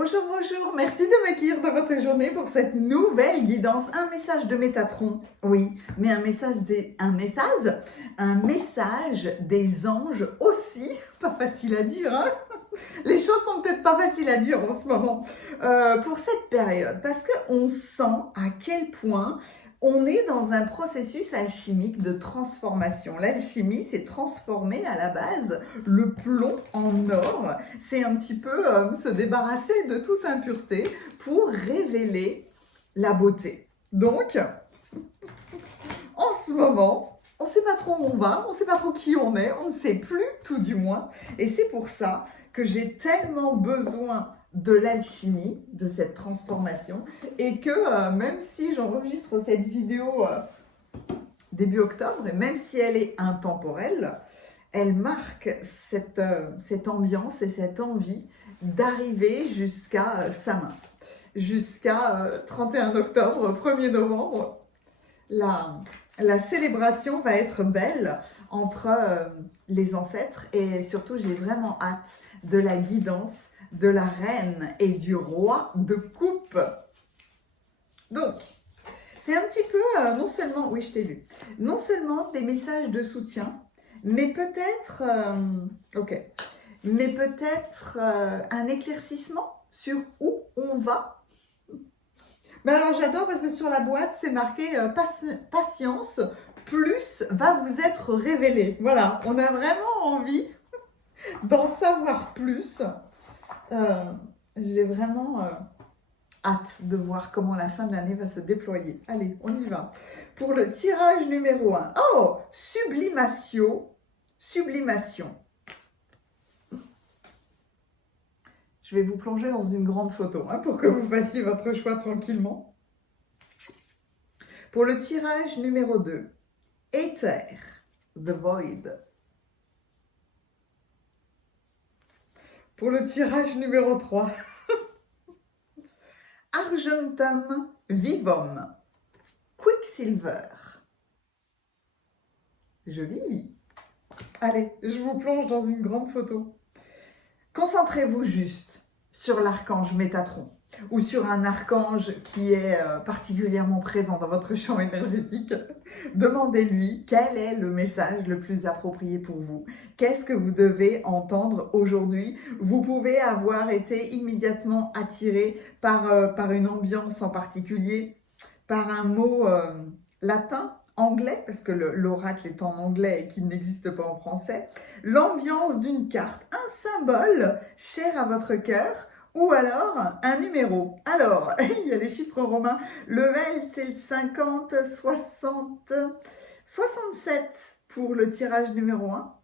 Bonjour, bonjour, merci de m'accueillir dans votre journée pour cette nouvelle guidance. Un message de Métatron, oui, mais un message des anges aussi, pas facile à dire, hein. Les choses sont peut-être pas faciles à dire en ce moment pour cette période, parce qu'on sent à quel point on est dans un processus alchimique de transformation. L'alchimie, c'est transformer à la base le plomb en or. C'est un petit peu se débarrasser de toute impureté pour révéler la beauté. Donc, en ce moment, on ne sait pas trop où on va, on ne sait pas trop qui on est, on ne sait plus tout du moins. Et c'est pour ça que j'ai tellement besoin de l'alchimie, de cette transformation, et que même si j'enregistre cette vidéo début octobre, et même si elle est intemporelle, elle marque cette ambiance et cette envie d'arriver jusqu'à sa main. Jusqu'à 31 octobre, 1er novembre, la célébration va être belle entre les ancêtres et surtout j'ai vraiment hâte de la guidance de la reine et du roi de coupe. Donc, c'est un petit peu, non seulement, oui je t'ai vu, non seulement des messages de soutien, mais peut-être, un éclaircissement sur où on va. Mais alors j'adore parce que sur la boîte, c'est marqué patience, plus va vous être révélé. Voilà, on a vraiment envie d'en savoir plus. J'ai vraiment hâte de voir comment la fin de l'année va se déployer. Allez, on y va. Pour le tirage numéro 1. Oh, sublimation. Je vais vous plonger dans une grande photo pour que vous fassiez votre choix tranquillement. Pour le tirage numéro 2, Éther, The Void. Pour le tirage numéro 3, Argentum Vivum, Quicksilver. Joli. Allez, je vous plonge dans une grande photo. Concentrez-vous juste sur l'archange Métatron ou sur un archange qui est particulièrement présent dans votre champ énergétique. Demandez-lui quel est le message le plus approprié pour vous. Qu'est-ce que vous devez entendre aujourd'hui? Vous pouvez avoir été immédiatement attiré par une ambiance en particulier, par un mot latin, anglais, parce que l'oracle est en anglais et qu'il n'existe pas en français, l'ambiance d'une carte, un symbole cher à votre cœur, ou alors un numéro. Alors, il y a les chiffres romains, level c'est le 50, 60, 67 pour le tirage numéro 1.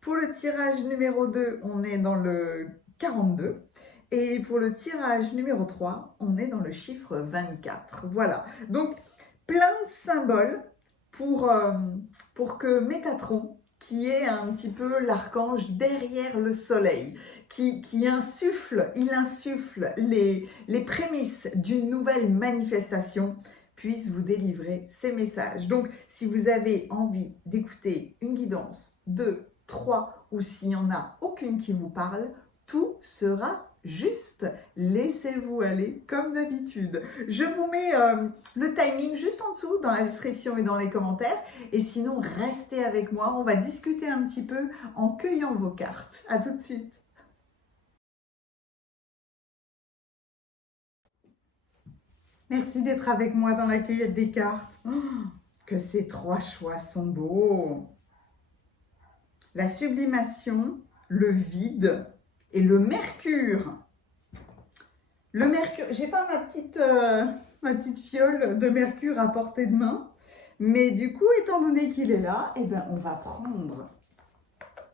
Pour le tirage numéro 2, on est dans le 42. Et pour le tirage numéro 3, on est dans le chiffre 24. Voilà, donc plein de symboles pour que Métatron, qui est un petit peu l'archange derrière le soleil, il insuffle les prémices d'une nouvelle manifestation, puisse vous délivrer ces messages. Donc, si vous avez envie d'écouter une guidance, 2, 3, ou s'il n'y en a aucune qui vous parle, tout sera juste. Laissez-vous aller comme d'habitude. Je vous mets le timing juste en dessous dans la description et dans les commentaires. Et sinon, restez avec moi. On va discuter un petit peu en cueillant vos cartes. À tout de suite. Merci d'être avec moi dans la cueillette des cartes. Oh, que ces 3 choix sont beaux. La sublimation, le vide et le mercure. Le mercure, j'ai pas ma petite fiole de mercure à portée de main, mais du coup, étant donné qu'il est là, eh ben, on va prendre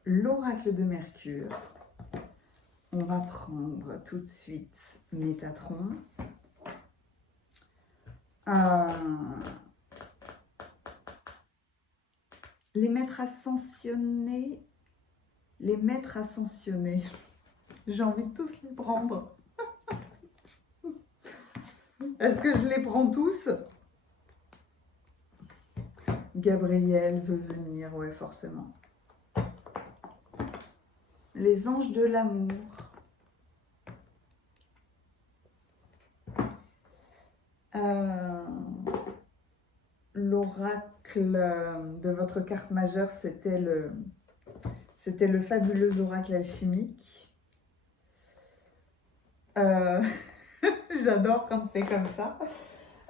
l'oracle de Mercure. On va prendre tout de suite Métatron. Les maîtres ascensionnés. J'ai envie de tous les prendre. Est-ce que je les prends tous? Gabriel veut venir, ouais, forcément. Les anges de l'amour. L'oracle de votre carte majeure, c'était le fabuleux oracle alchimique. J'adore quand c'est comme ça.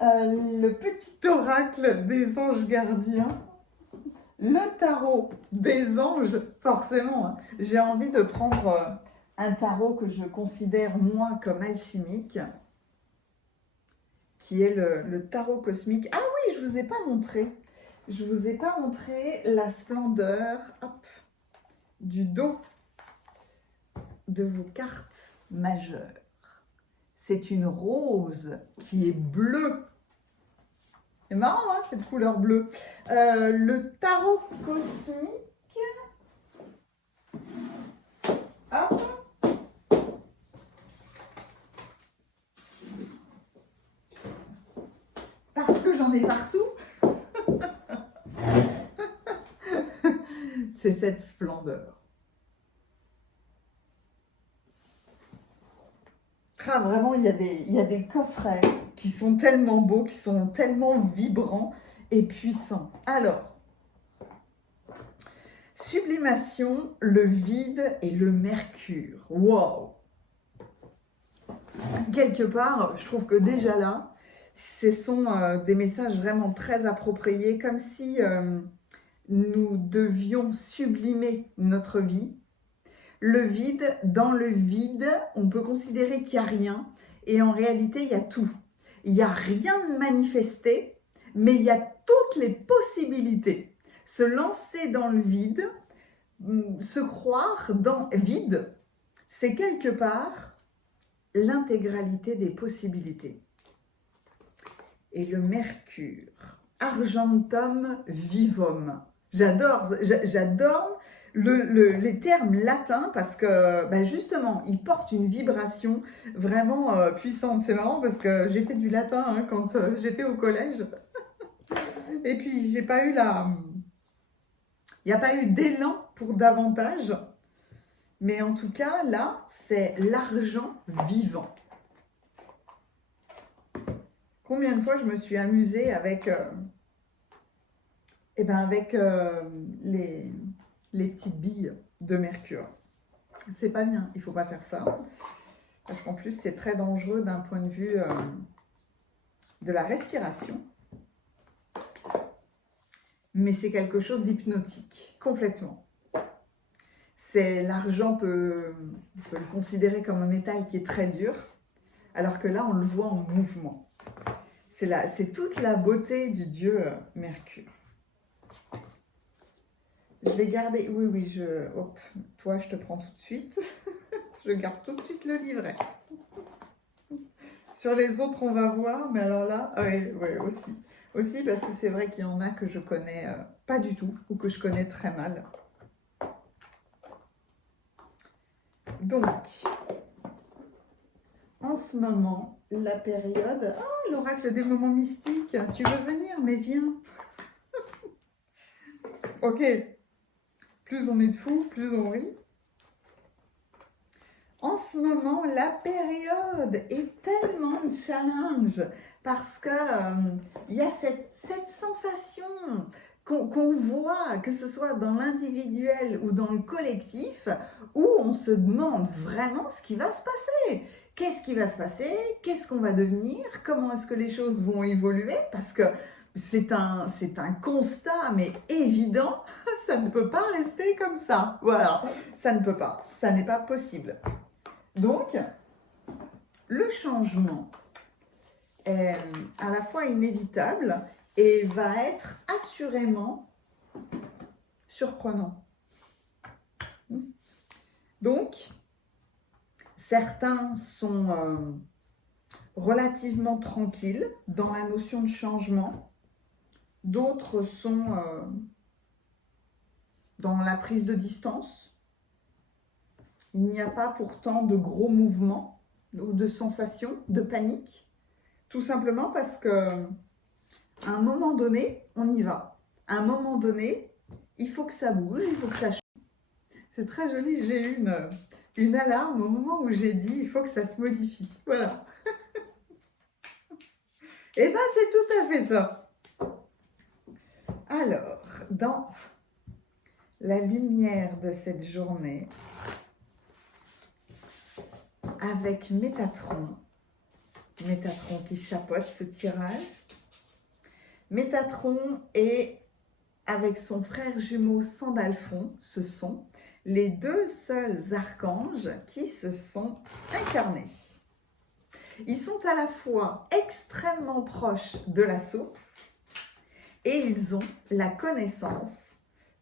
Le petit oracle des anges gardiens. Le tarot des anges, forcément. Hein. J'ai envie de prendre un tarot que je considère moi comme alchimique, qui est le tarot cosmique. Ah oui, je ne vous ai pas montré. Je ne vous ai pas montré la splendeur du dos de vos cartes majeures. C'est une rose qui est bleue. C'est marrant, hein, cette couleur bleue. Le tarot cosmique. Hop. Parce que j'en ai partout. C'est cette splendeur. Ah, vraiment, il y a des coffrets qui sont tellement beaux, qui sont tellement vibrants et puissants. Alors, sublimation, le vide et le mercure. Wow! Quelque part, je trouve que déjà là, ce sont des messages vraiment très appropriés, comme si nous devions sublimer notre vie. Le vide, dans le vide, on peut considérer qu'il n'y a rien, et en réalité, il y a tout. Il n'y a rien de manifesté, mais il y a toutes les possibilités. Se lancer dans le vide, se croire dans vide, c'est quelque part l'intégralité des possibilités. Et le mercure, argentum vivum. J'adore les termes latins parce que justement, ils portent une vibration vraiment puissante. C'est marrant parce que j'ai fait du latin hein, quand j'étais au collège. Et puis, il n'y a pas eu d'élan pour davantage. Mais en tout cas, là, c'est l'argent vivant. Combien de fois je me suis amusée avec, les petites billes de mercure. C'est pas bien, il faut pas faire ça. Parce qu'en plus, c'est très dangereux d'un point de vue de la respiration. Mais c'est quelque chose d'hypnotique, complètement. L'argent peut le considérer comme un métal qui est très dur, alors que là, on le voit en mouvement. C'est toute la beauté du dieu Mercure. Je vais garder... Oui, hop, toi, je te prends tout de suite. Je garde tout de suite le livret. Sur les autres, on va voir, mais alors là, oui, aussi. Aussi parce que c'est vrai qu'il y en a que je connais pas du tout, ou que je connais très mal. Donc, en ce moment, la période... Oh, l'oracle des moments mystiques. Tu veux venir, mais viens. Ok. Plus on est de fous, plus on rit. En ce moment, la période est tellement de challenge parce que y a cette sensation qu'on voit, que ce soit dans l'individuel ou dans le collectif, où on se demande vraiment ce qui va se passer. Qu'est-ce qui va se passer? Qu'est-ce qu'on va devenir? Comment est-ce que les choses vont évoluer? Parce que c'est un constat, mais évident, ça ne peut pas rester comme ça. Voilà, ça ne peut pas, ça n'est pas possible. Donc, le changement est à la fois inévitable et va être assurément surprenant. Donc, certains sont relativement tranquilles dans la notion de changement, d'autres sont dans la prise de distance. Il n'y a pas pourtant de gros mouvements ou de sensations de panique, tout simplement parce que à un moment donné, on y va. À un moment donné, il faut que ça bouge, il faut que ça change. C'est très joli, j'ai eu une alarme au moment où j'ai dit il faut que ça se modifie. Voilà. Eh bien, c'est tout à fait ça. Alors, dans la lumière de cette journée, avec Métatron qui chapeaute ce tirage, Métatron et avec son frère jumeau Sandalphon, ce sont les deux seuls archanges qui se sont incarnés. Ils sont à la fois extrêmement proches de la source et ils ont la connaissance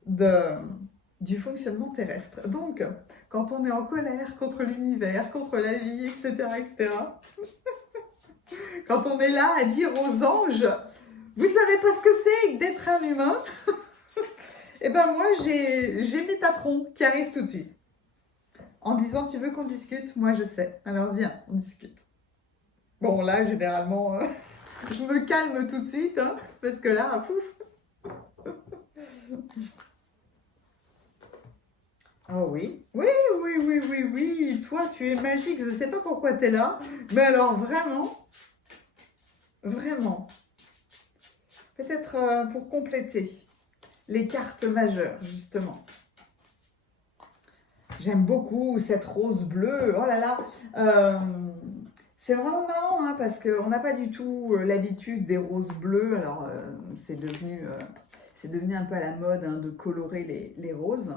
du fonctionnement terrestre. Donc, quand on est en colère contre l'univers, contre la vie, etc., quand on est là à dire aux anges, vous savez pas ce que c'est d'être un humain? Eh ben moi, j'ai Métatron qui arrive tout de suite. En disant, tu veux qu'on discute? Moi, je sais. Alors viens, on discute. Bon, là, généralement, je me calme tout de suite, hein, parce que là, pouf. Oh oui. Oui. Toi, tu es magique. Je ne sais pas pourquoi tu es là. Mais alors, vraiment. Peut-être pour compléter les cartes majeures, justement. J'aime beaucoup cette rose bleue. Oh là là. C'est vraiment marrant hein, parce qu'on n'a pas du tout l'habitude des roses bleues. Alors, c'est devenu un peu à la mode hein, de colorer les roses.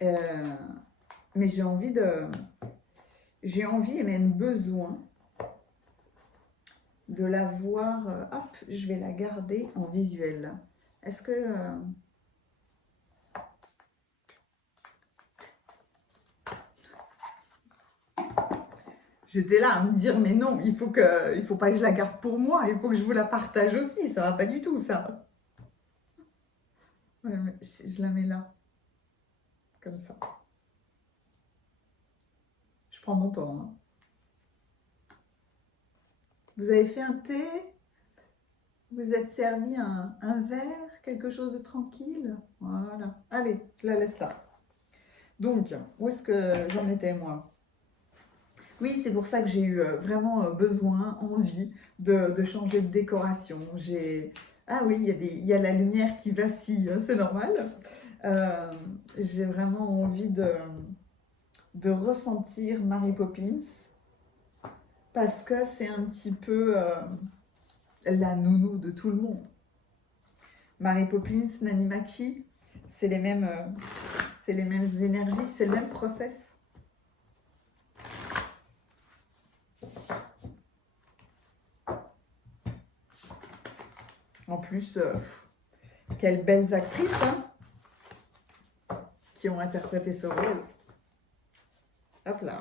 Mais j'ai envie et même besoin de la voir. Hop, je vais la garder en visuel. Est-ce que... J'étais là à me dire, mais non, il faut pas que je la garde pour moi, il faut que je vous la partage aussi, ça va pas du tout, ça. Ouais, mais je la mets là, comme ça. Je prends mon temps. Hein. Vous avez fait un thé? Vous êtes servi un verre? Quelque chose de tranquille? Voilà. Allez, je la laisse là. Donc, où est-ce que j'en étais, moi? Oui, c'est pour ça que j'ai eu vraiment besoin, envie de changer de décoration. Ah oui, il y a la lumière qui vacille, hein, c'est normal. J'ai vraiment envie de ressentir Mary Poppins parce que c'est un petit peu la nounou de tout le monde. Mary Poppins, Nanny McPhee, c'est les mêmes énergies, c'est le même process. En plus, quelles belles actrices hein, qui ont interprété ce rôle. Hop là.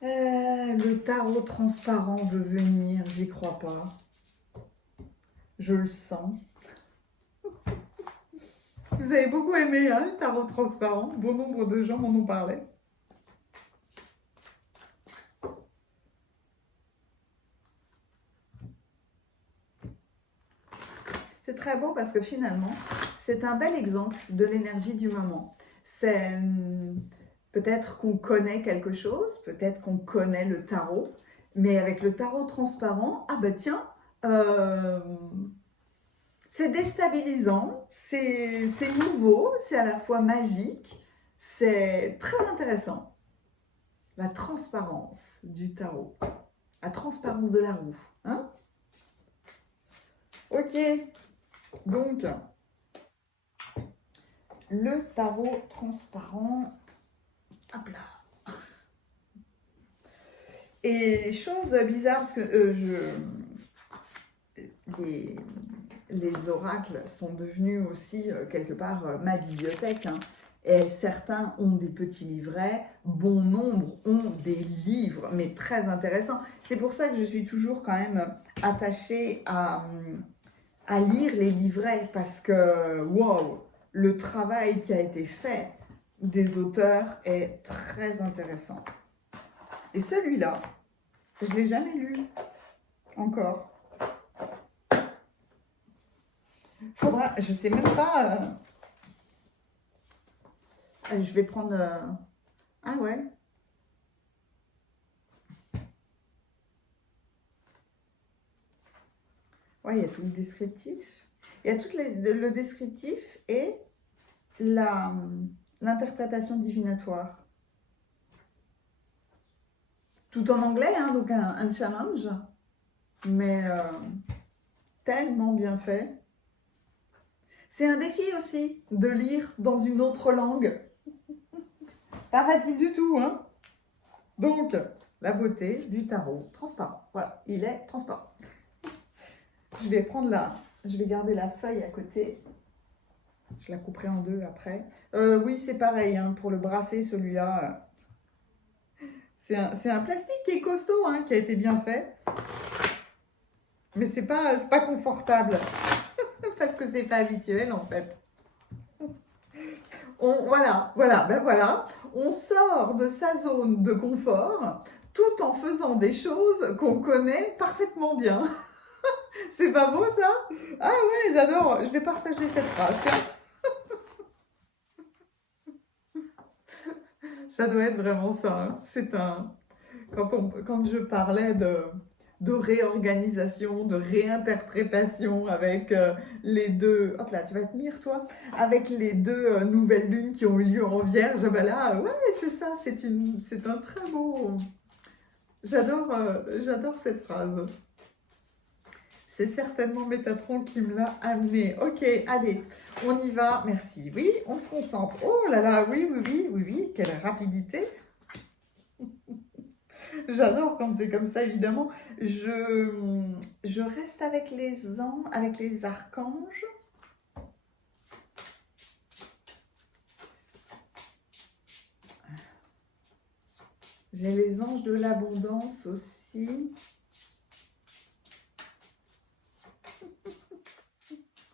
Le tarot transparent veut venir, j'y crois pas. Je le sens. Vous avez beaucoup aimé hein, le tarot transparent. Bon nombre de gens m'en ont parlé. C'est très beau parce que finalement, c'est un bel exemple de l'énergie du moment. C'est peut-être qu'on connaît quelque chose, peut-être qu'on connaît le tarot, mais avec le tarot transparent, ah bah tiens, c'est déstabilisant, c'est nouveau, c'est à la fois magique, c'est très intéressant. La transparence du tarot, la transparence de la roue. Hein? Ok, donc, le tarot transparent, hop là. Et chose bizarre, parce que les oracles sont devenus aussi quelque part ma bibliothèque. Hein. Et certains ont des petits livrets, bon nombre ont des livres, mais très intéressants. C'est pour ça que je suis toujours quand même attachée à lire les livrets, parce que, wow, le travail qui a été fait des auteurs est très intéressant. Et celui-là, je ne l'ai jamais lu encore. Faudra, je sais même pas. Allez, je vais prendre. Ah ouais. Ouais, il y a tout le descriptif. Il y a le descriptif et l'interprétation divinatoire. Tout en anglais, hein, donc un challenge, mais tellement bien fait. C'est un défi aussi de lire dans une autre langue. Pas facile du tout, hein. Donc, la beauté du tarot transparent. Voilà, il est transparent. Je vais garder la feuille à côté. Je la couperai en deux après. Oui, c'est pareil, hein, pour le brasser, celui-là. C'est un plastique qui est costaud, hein, qui a été bien fait. Mais c'est pas confortable. Parce que c'est pas habituel, en fait. Voilà. On sort de sa zone de confort tout en faisant des choses qu'on connaît parfaitement bien. C'est pas beau, ça? Ah ouais, j'adore. Je vais partager cette phrase. Ça doit être vraiment ça, hein. C'est quand je parlais de réorganisation, de réinterprétation avec les deux... Hop là, tu vas tenir, toi? Avec les deux nouvelles lunes qui ont eu lieu en Vierge, ben là, ouais, c'est ça, c'est un très beau... J'adore cette phrase. C'est certainement Métatron qui me l'a amené. Ok, allez, on y va. Merci. Oui, on se concentre. Oh là là, oui. Quelle rapidité. J'adore quand c'est comme ça, évidemment. Je reste avec avec les archanges. J'ai les anges de l'abondance aussi.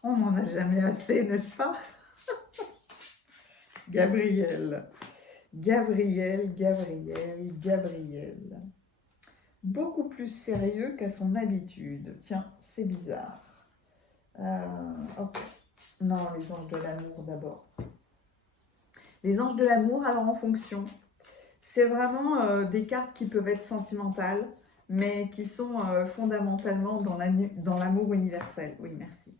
On n'en a jamais assez, n'est-ce pas? Gabriel. Beaucoup plus sérieux qu'à son habitude. Tiens, c'est bizarre. Ok. Non, les anges de l'amour d'abord. Les anges de l'amour, alors en fonction. C'est vraiment des cartes qui peuvent être sentimentales, mais qui sont fondamentalement dans l'amour universel. Oui, merci.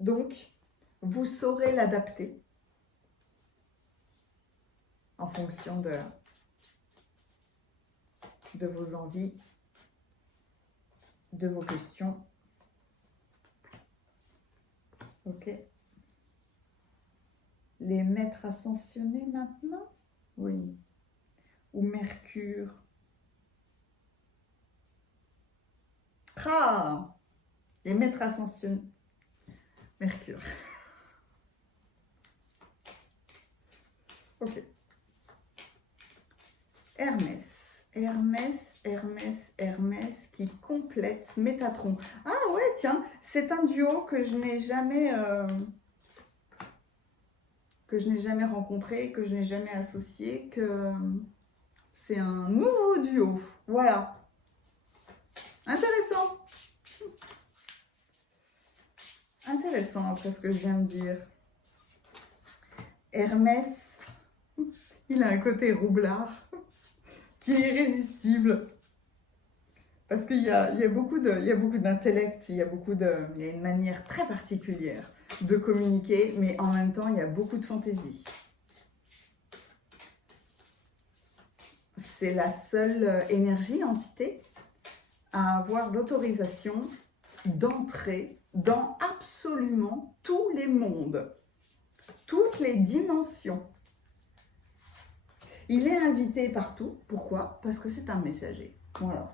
Donc, vous saurez l'adapter en fonction de vos envies, de vos questions. Ok. Les maîtres ascensionnés maintenant? Oui. Ou Mercure. Ah! Les maîtres ascensionnés. Mercure. Ok. Hermès qui complète Métatron. Ah ouais, tiens, c'est un duo que je n'ai jamais rencontré, que je n'ai jamais associé, que c'est un nouveau duo. Voilà. Intéressant. Intéressant après ce que je viens de dire. Hermès, il a un côté roublard qui est irrésistible. Parce qu'il y a beaucoup d'intellect, il y a une manière très particulière de communiquer, mais en même temps, il y a beaucoup de fantaisie. C'est la seule énergie, entité, à avoir l'autorisation d'entrer dans absolument tous les mondes, toutes les dimensions. Il est invité partout. Pourquoi? Parce que c'est un messager. Voilà.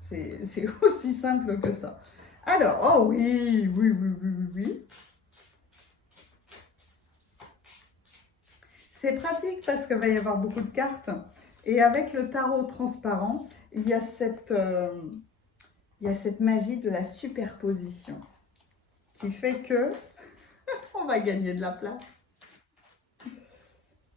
C'est aussi simple que ça. Alors, oh oui. C'est pratique parce qu'il va y avoir beaucoup de cartes. Et avec le tarot transparent, il y a cette magie de la superposition qui fait que on va gagner de la place.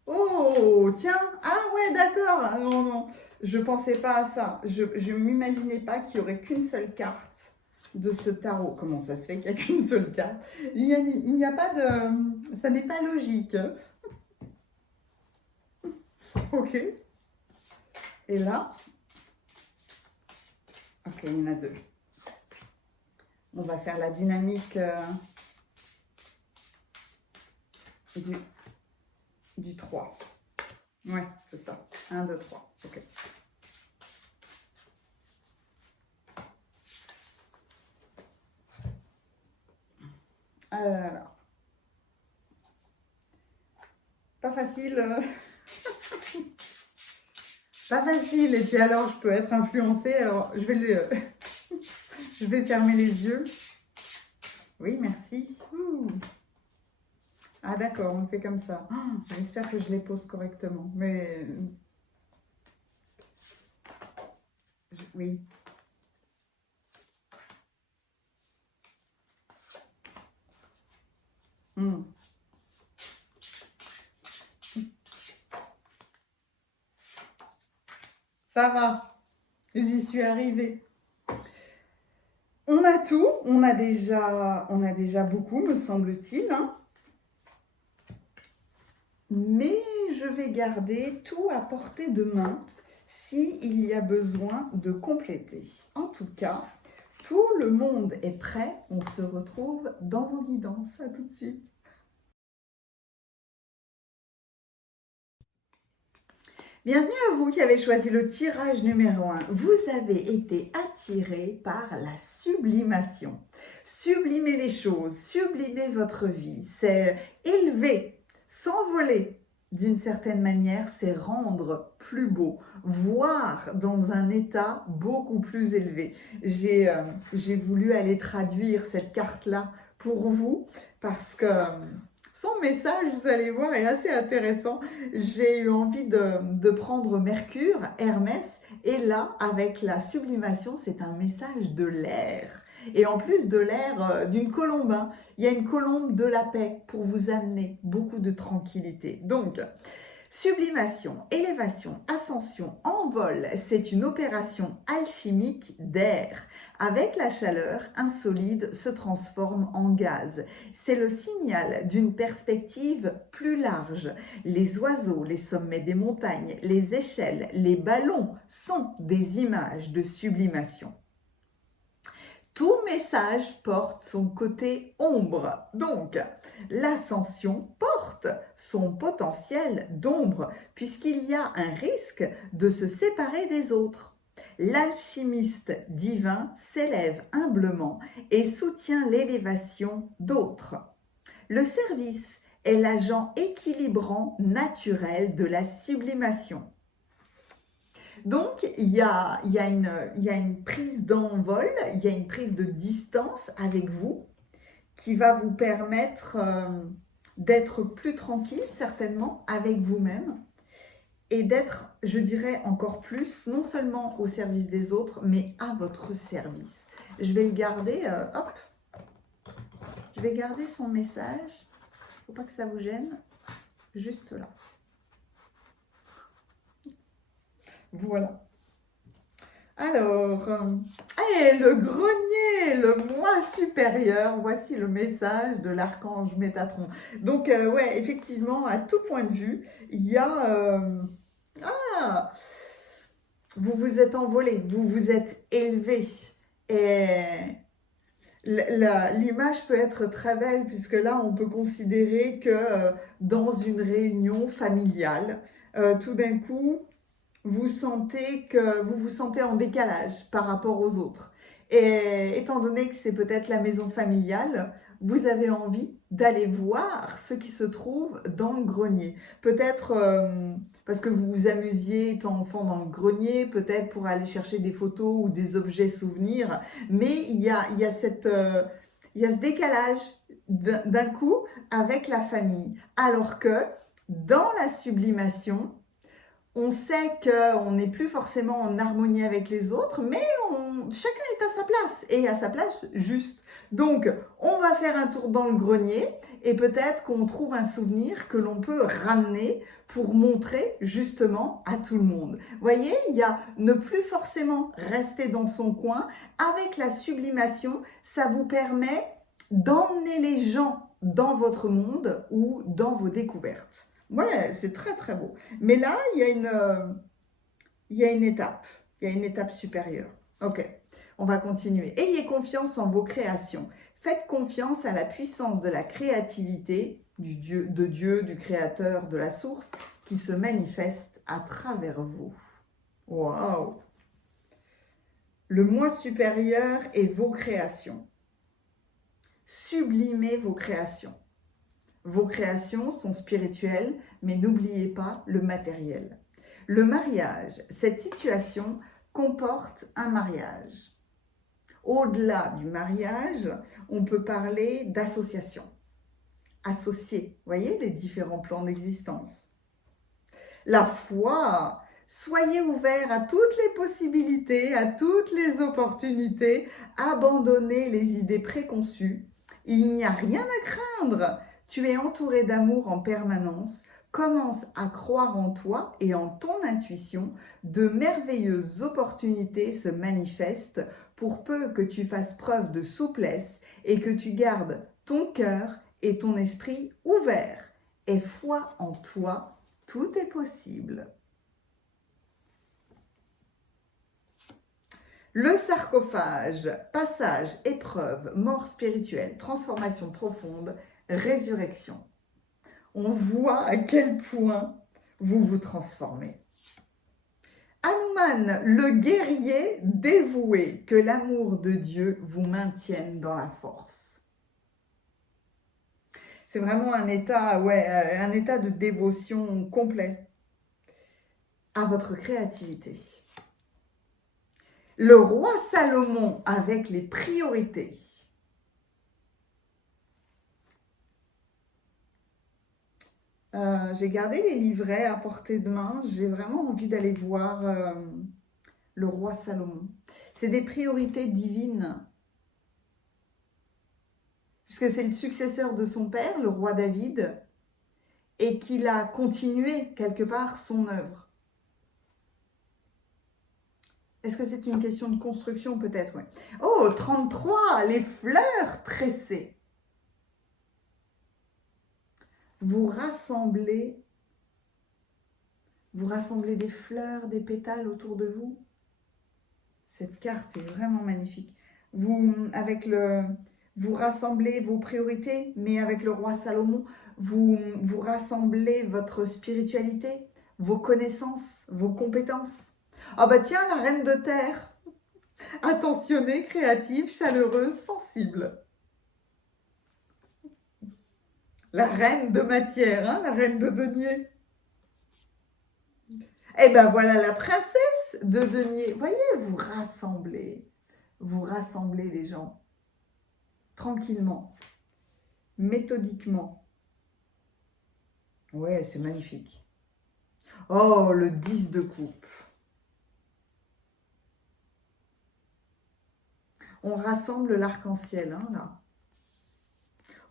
Oh, tiens, ah ouais, d'accord. Ah, non, je pensais pas à ça. Je ne m'imaginais pas qu'il n'y aurait qu'une seule carte de ce tarot. Comment ça se fait qu'il n'y a qu'une seule carte? Il n'y a pas de... Ça n'est pas logique. Ok. Et là, Ok, il y en a deux. On va faire la dynamique du 3. Ouais, c'est ça. 1, 2, 3. Ok. Alors, pas facile. Pas facile. Et puis alors, je peux être influencée. Alors, je vais fermer les yeux. Oui, merci. Ouh. Ah d'accord, on fait comme ça. Oh, j'espère que je les pose correctement. Mais oui. Hmm. Ça va. J'y suis arrivée. On a tout. On a déjà beaucoup, me semble-t-il, hein. Mais je vais garder tout à portée de main s'il y a besoin de compléter. En tout cas, tout le monde est prêt. On se retrouve dans vos guidances. À tout de suite. Bienvenue à vous qui avez choisi le tirage numéro 1. Vous avez été attiré par la sublimation. Sublimer les choses, sublimer votre vie, c'est élever, s'envoler. D'une certaine manière, c'est rendre plus beau, voir dans un état beaucoup plus élevé. J'ai voulu aller traduire cette carte-là pour vous parce que son message, vous allez voir, est assez intéressant. J'ai eu envie de prendre Mercure, Hermès, et là, avec la sublimation, c'est un message de l'air. Et en plus de l'air d'une colombe, hein. Il y a une colombe de la paix pour vous amener beaucoup de tranquillité. Donc, sublimation, élévation, ascension, envol, c'est une opération alchimique d'air. Avec la chaleur, un solide se transforme en gaz. C'est le signal d'une perspective plus large. Les oiseaux, les sommets des montagnes, les échelles, les ballons sont des images de sublimation. Tout message porte son côté ombre. Donc, l'ascension porte son potentiel d'ombre puisqu'il y a un risque de se séparer des autres. L'alchimiste divin s'élève humblement et soutient l'élévation d'autres. Le service est l'agent équilibrant naturel de la sublimation. Donc, il y a une prise d'envol, il y a une prise de distance avec vous qui va vous permettre d'être plus tranquille, certainement, avec vous-même et d'être, je dirais, encore plus, non seulement au service des autres, mais à votre service. Je vais le garder, hop, je vais garder son message, il ne faut pas que ça vous gêne, juste là. Voilà. Alors, le grenier, le moi supérieur, voici le message de l'archange Métatron. Donc, ouais, effectivement, à tout point de vue, il y a... vous vous êtes envolé, vous vous êtes élevé. Et l'image peut être très belle, puisque là, on peut considérer que dans une réunion familiale, tout d'un coup, vous vous sentez en décalage par rapport aux autres. Et étant donné que c'est peut-être la maison familiale, vous avez envie d'aller voir ce qui se trouve dans le grenier. Peut-être parce que vous vous amusiez étant enfant dans le grenier, peut-être pour aller chercher des photos ou des objets souvenirs, mais il y a ce décalage d'un coup avec la famille. Alors que dans la sublimation, on sait qu'on n'est plus forcément en harmonie avec les autres, mais chacun est à sa place, et à sa place juste. Donc, on va faire un tour dans le grenier, et peut-être qu'on trouve un souvenir que l'on peut ramener pour montrer justement à tout le monde. Vous voyez, il y a ne plus forcément rester dans son coin. Avec la sublimation, ça vous permet d'emmener les gens dans votre monde ou dans vos découvertes. Ouais, c'est très très beau. Mais là, il y a une étape. Il y a une étape supérieure. Ok. On va continuer. Ayez confiance en vos créations. Faites confiance à la puissance de la créativité de Dieu, du Créateur, de la source, qui se manifeste à travers vous. Waouh! Le moi supérieur et vos créations. Sublimez vos créations. Vos créations sont spirituelles, mais n'oubliez pas le matériel. Le mariage, cette situation comporte un mariage. Au-delà du mariage, on peut parler d'association. Associer, voyez les différents plans d'existence. La foi, soyez ouverts à toutes les possibilités, à toutes les opportunités, abandonnez les idées préconçues. Il n'y a rien à craindre. Tu es entouré d'amour en permanence. Commence à croire en toi et en ton intuition. De merveilleuses opportunités se manifestent pour peu que tu fasses preuve de souplesse et que tu gardes ton cœur et ton esprit ouverts. Aie foi en toi, tout est possible. Le sarcophage, passage, épreuve, mort spirituelle, transformation profonde, résurrection. On voit à quel point vous vous transformez. Hanuman, le guerrier dévoué, que l'amour de Dieu vous maintienne dans la force. C'est vraiment un état de dévotion complet à votre créativité. Le roi Salomon avec les priorités. J'ai gardé les livrets à portée de main. J'ai vraiment envie d'aller voir le roi Salomon. C'est des priorités divines. Puisque c'est le successeur de son père, le roi David, et qu'il a continué quelque part son œuvre. Est-ce que c'est une question de construction peut-être? Ouais. Oh, 33, les fleurs tressées. Vous rassemblez des fleurs, des pétales autour de vous. Cette carte est vraiment magnifique. Vous rassemblez vos priorités, mais avec le roi Salomon, vous rassemblez votre spiritualité, vos connaissances, vos compétences. Ah bah tiens, la reine de terre, attentionnée, créative, chaleureuse, sensible. La reine de matière, hein, la reine de denier. Eh ben voilà la princesse de denier. Voyez, vous rassemblez les gens tranquillement, méthodiquement. Ouais, c'est magnifique. Oh, le 10 de coupe. On rassemble l'arc-en-ciel, hein, là.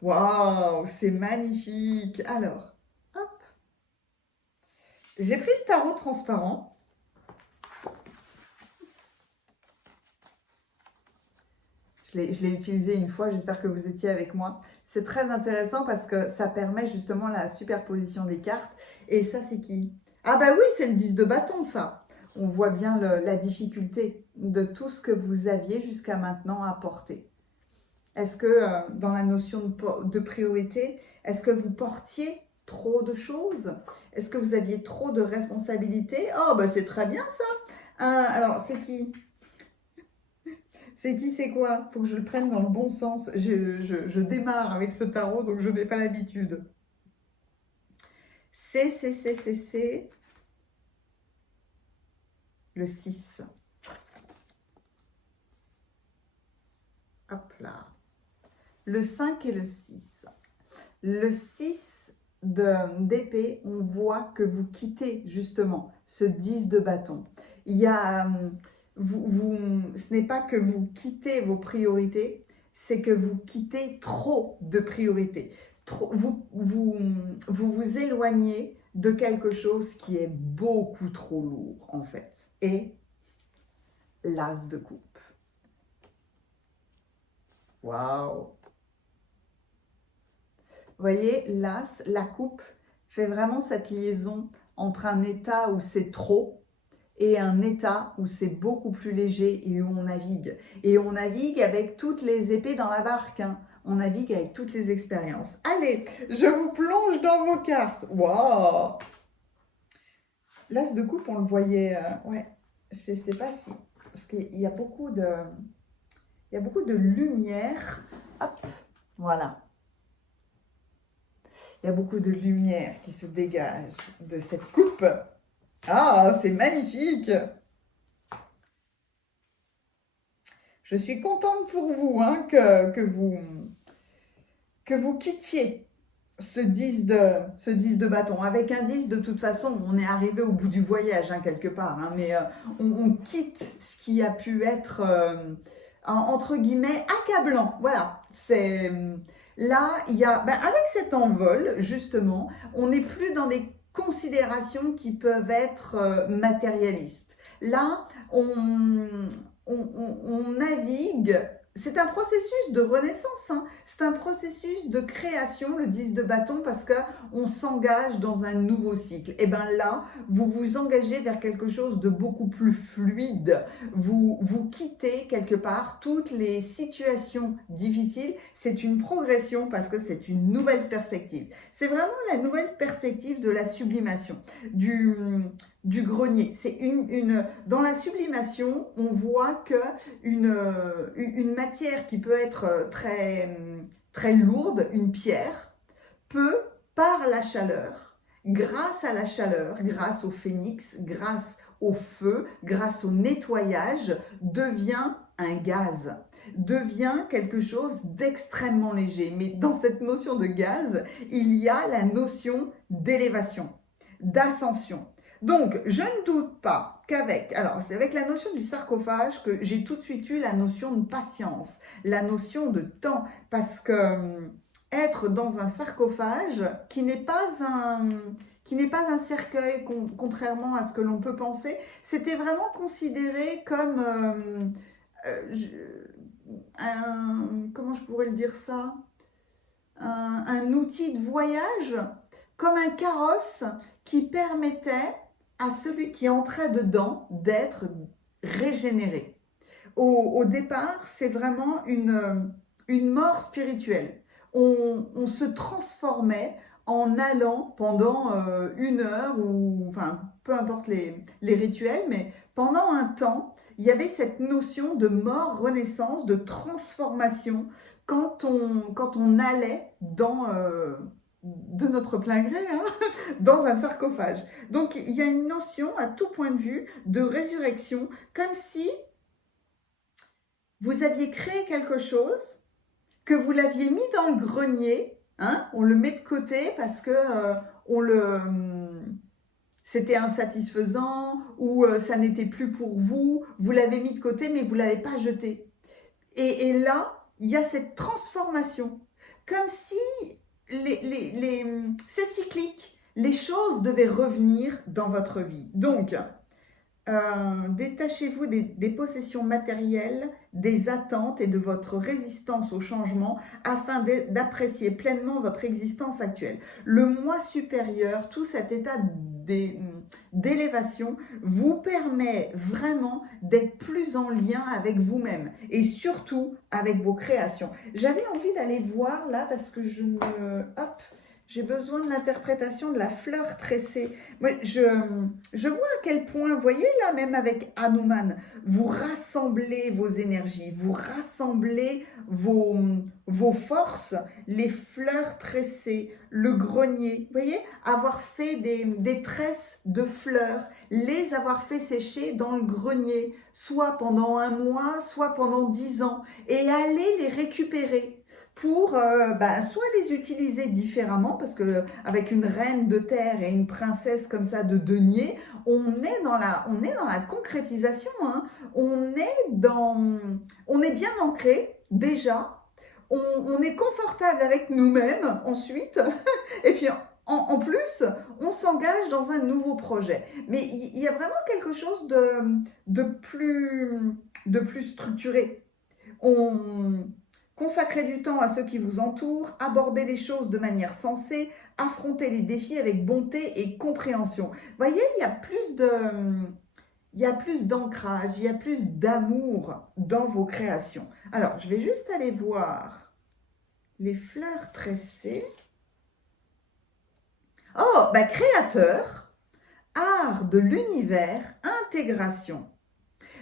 Waouh, c'est magnifique. Alors, hop. J'ai pris le tarot transparent. Je l'ai utilisé une fois, j'espère que vous étiez avec moi. C'est très intéressant parce que ça permet justement la superposition des cartes. Et ça, c'est qui? Ah bah oui, c'est le 10 de bâton, ça. On voit bien la difficulté de tout ce que vous aviez jusqu'à maintenant à porter. Est-ce que dans la notion de priorité, est-ce que vous portiez trop de choses? Est-ce que vous aviez trop de responsabilités? Oh, bah c'est très bien ça. Alors, c'est qui? C'est qui, c'est quoi? Faut que je le prenne dans le bon sens. Je démarre avec ce tarot, donc je n'ai pas l'habitude. C'est le 6. Hop là. Le 5 et le 6. Le 6 d'épée, on voit que vous quittez justement ce 10 de bâton. Il y a, ce n'est pas que vous quittez vos priorités, c'est que vous quittez trop de priorités. Vous éloignez de quelque chose qui est beaucoup trop lourd en fait. Et l'as de coupe. Waouh! Vous voyez, la coupe fait vraiment cette liaison entre un état où c'est trop et un état où c'est beaucoup plus léger et où on navigue. Et on navigue avec toutes les épées dans la barque, hein. On navigue avec toutes les expériences. Allez, je vous plonge dans vos cartes. Waouh! L'as de coupe, on le voyait, ouais, je ne sais pas si, parce qu'il y a beaucoup de, lumière. Hop, voilà. Il y a beaucoup de lumière qui se dégage de cette coupe. Ah, c'est magnifique! Je suis contente pour vous, hein, que vous quittiez ce 10 de bâton. Avec un 10, de toute façon, on est arrivé au bout du voyage, hein, quelque part. Hein, mais on quitte ce qui a pu être, entre guillemets, accablant. Voilà, c'est... Là, il y a, avec cet envol, justement, on n'est plus dans des considérations qui peuvent être matérialistes. Là, on navigue. C'est un processus de renaissance, hein. C'est un processus de création, le 10 de bâton, parce qu'on s'engage dans un nouveau cycle. Et bien là, vous vous engagez vers quelque chose de beaucoup plus fluide. Vous quittez quelque part toutes les situations difficiles. C'est une progression parce que c'est une nouvelle perspective. C'est vraiment la nouvelle perspective de la sublimation, du grenier. C'est dans la sublimation, on voit que une matière qui peut être très lourde, une pierre, peut, par la chaleur, grâce à la chaleur, grâce au phénix, grâce au feu, grâce au nettoyage, devient un gaz, devient quelque chose d'extrêmement léger. Mais dans cette notion de gaz, il y a la notion d'élévation, d'ascension. Donc, je ne doute pas qu'avec, alors c'est avec la notion du sarcophage que j'ai tout de suite eu la notion de patience, la notion de temps, parce que être dans un sarcophage qui n'est pas un cercueil, contrairement à ce que l'on peut penser, c'était vraiment considéré comme comment je pourrais le dire ça, un outil de voyage, comme un carrosse qui permettait à celui qui entrait dedans d'être régénéré. Au départ, c'est vraiment une mort spirituelle. On se transformait en allant pendant 1 heure, ou enfin, peu importe les rituels, mais pendant un temps, il y avait cette notion de mort, renaissance, de transformation quand on allait de notre plein gré, hein, dans un sarcophage. Donc, il y a une notion, à tout point de vue, de résurrection, comme si vous aviez créé quelque chose, que vous l'aviez mis dans le grenier, hein, on le met de côté parce que c'était insatisfaisant ou ça n'était plus pour vous, vous l'avez mis de côté mais vous ne l'avez pas jeté. Et là, il y a cette transformation, comme si c'est cyclique, les choses devaient revenir dans votre vie. Donc, détachez-vous des possessions matérielles, des attentes et de votre résistance au changement afin d'apprécier pleinement votre existence actuelle. Le moi supérieur, tout cet état d'élévation vous permet vraiment d'être plus en lien avec vous-même et surtout avec vos créations. J'avais envie d'aller voir là parce que j'ai besoin de l'interprétation de la fleur tressée. Moi, je vois à quel point, vous voyez là, même avec Hanuman, vous rassemblez vos énergies, vous rassemblez vos forces, les fleurs tressées, le grenier. Vous voyez, avoir fait des tresses de fleurs, les avoir fait sécher dans le grenier, soit pendant 1 mois, soit pendant 10 ans, et aller les récupérer pour soit les utiliser différemment, parce que avec une reine de terre et une princesse comme ça de denier, on est dans la concrétisation, hein. On est bien ancré déjà, on est confortable avec nous-mêmes ensuite, et puis en plus, on s'engage dans un nouveau projet. Mais il y a vraiment quelque chose de plus structuré. Consacrez du temps à ceux qui vous entourent, abordez les choses de manière sensée, affrontez les défis avec bonté et compréhension. Vous voyez, il y a il y a plus d'ancrage, il y a plus d'amour dans vos créations. Alors, je vais juste aller voir les fleurs tressées. Oh, bah créateur, art de l'univers, intégration.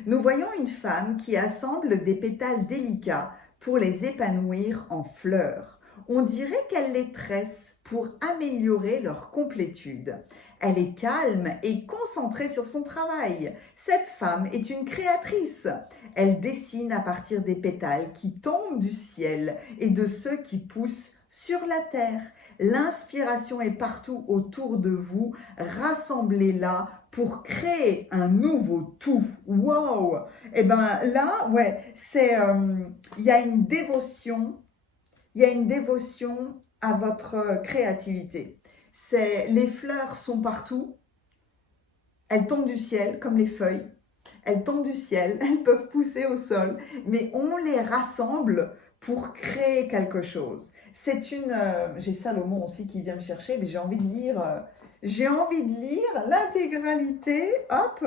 Nous voyons une femme qui assemble des pétales délicats pour les épanouir en fleurs. On dirait qu'elle les tresse pour améliorer leur complétude. Elle est calme et concentrée sur son travail. Cette femme est une créatrice. Elle dessine à partir des pétales qui tombent du ciel et de ceux qui poussent sur la terre. L'inspiration est partout autour de vous. Rassemblez-la pour créer un nouveau tout. Wow! Et ben là, ouais, c'est il y a une dévotion, à votre créativité. C'est les fleurs sont partout, elles tombent du ciel comme les feuilles. Elles tombent du ciel, elles peuvent pousser au sol, mais on les rassemble pour créer quelque chose. C'est une... j'ai Salomon aussi qui vient me chercher, mais j'ai envie de lire... l'intégralité, hop,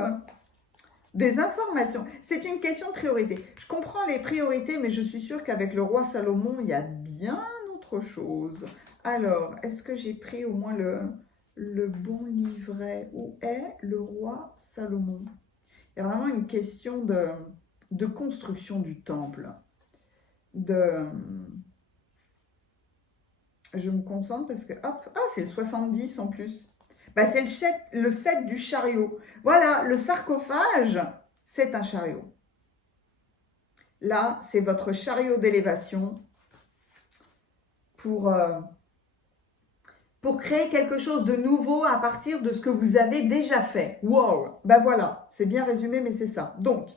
des informations. C'est une question de priorité. Je comprends les priorités, mais je suis sûre qu'avec le roi Salomon, il y a bien autre chose. Alors, est-ce que j'ai pris au moins le bon livret? Où est le roi Salomon? Il y a vraiment une question de construction du temple. Je me concentre parce que, hop, ah, c'est le 70 en plus. Bah, c'est le 7 du chariot. Voilà, le sarcophage, c'est un chariot. Là, c'est votre chariot d'élévation pour créer quelque chose de nouveau à partir de ce que vous avez déjà fait. Wow! Ben voilà, c'est bien résumé, mais c'est ça. Donc,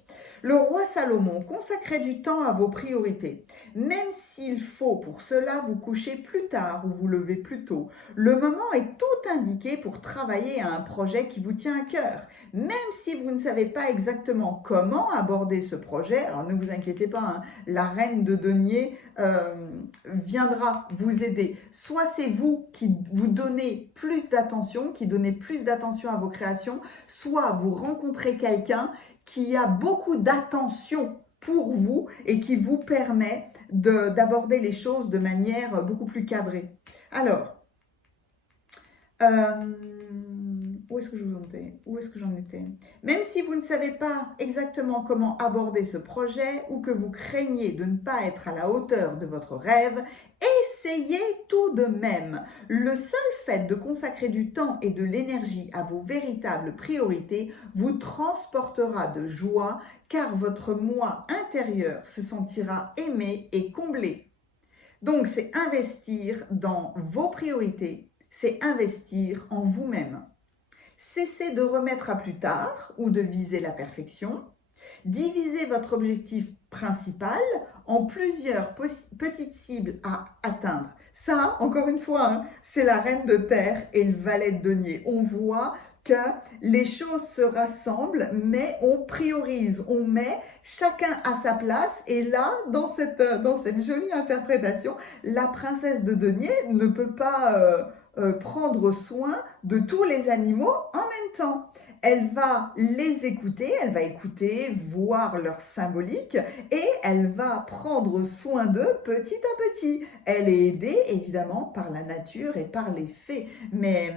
le roi Salomon, consacrez du temps à vos priorités. Même s'il faut pour cela vous coucher plus tard ou vous lever plus tôt, le moment est tout indiqué pour travailler à un projet qui vous tient à cœur. Même si vous ne savez pas exactement comment aborder ce projet, alors ne vous inquiétez pas, hein, la reine de denier viendra vous aider. Soit c'est vous qui vous donnez plus d'attention, qui donnez plus d'attention à vos créations, soit vous rencontrez quelqu'un qui a beaucoup d'attention pour vous et qui vous permet d'aborder les choses de manière beaucoup plus cadrée. Alors, où est-ce que j'en étais? Même si vous ne savez pas exactement comment aborder ce projet ou que vous craignez de ne pas être à la hauteur de votre rêve, essayez tout de même. Le seul fait de consacrer du temps et de l'énergie à vos véritables priorités vous transportera de joie car votre moi intérieur se sentira aimé et comblé. Donc, c'est investir dans vos priorités, c'est investir en vous-même. Cessez de remettre à plus tard ou de viser la perfection. Divisez votre objectif principal en plusieurs petites cibles à atteindre. Ça, encore une fois, hein, c'est la reine de terre et le valet de denier. On voit que les choses se rassemblent, mais on priorise, on met chacun à sa place. Et là, dans cette jolie interprétation, la princesse de denier ne peut pas prendre soin de tous les animaux en même temps. Elle va les écouter, elle va écouter, voir leur symbolique et elle va prendre soin d'eux petit à petit. Elle est aidée évidemment par la nature et par les fées, mais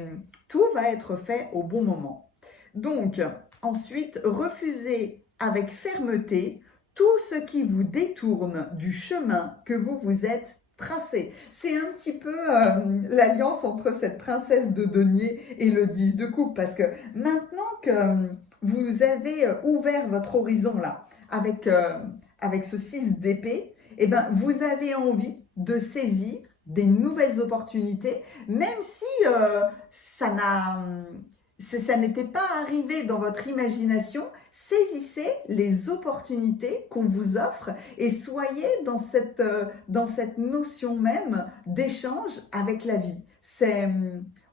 tout va être fait au bon moment. Donc, ensuite, refusez avec fermeté tout ce qui vous détourne du chemin que vous vous êtes tracé. C'est un petit peu l'alliance entre cette princesse de denier et le 10 de coupe, parce que maintenant que vous avez ouvert votre horizon là, avec ce 6 d'épée, eh ben, vous avez envie de saisir des nouvelles opportunités, même si ça n'était pas arrivé dans votre imagination. Saisissez les opportunités qu'on vous offre et soyez dans cette notion même d'échange avec la vie.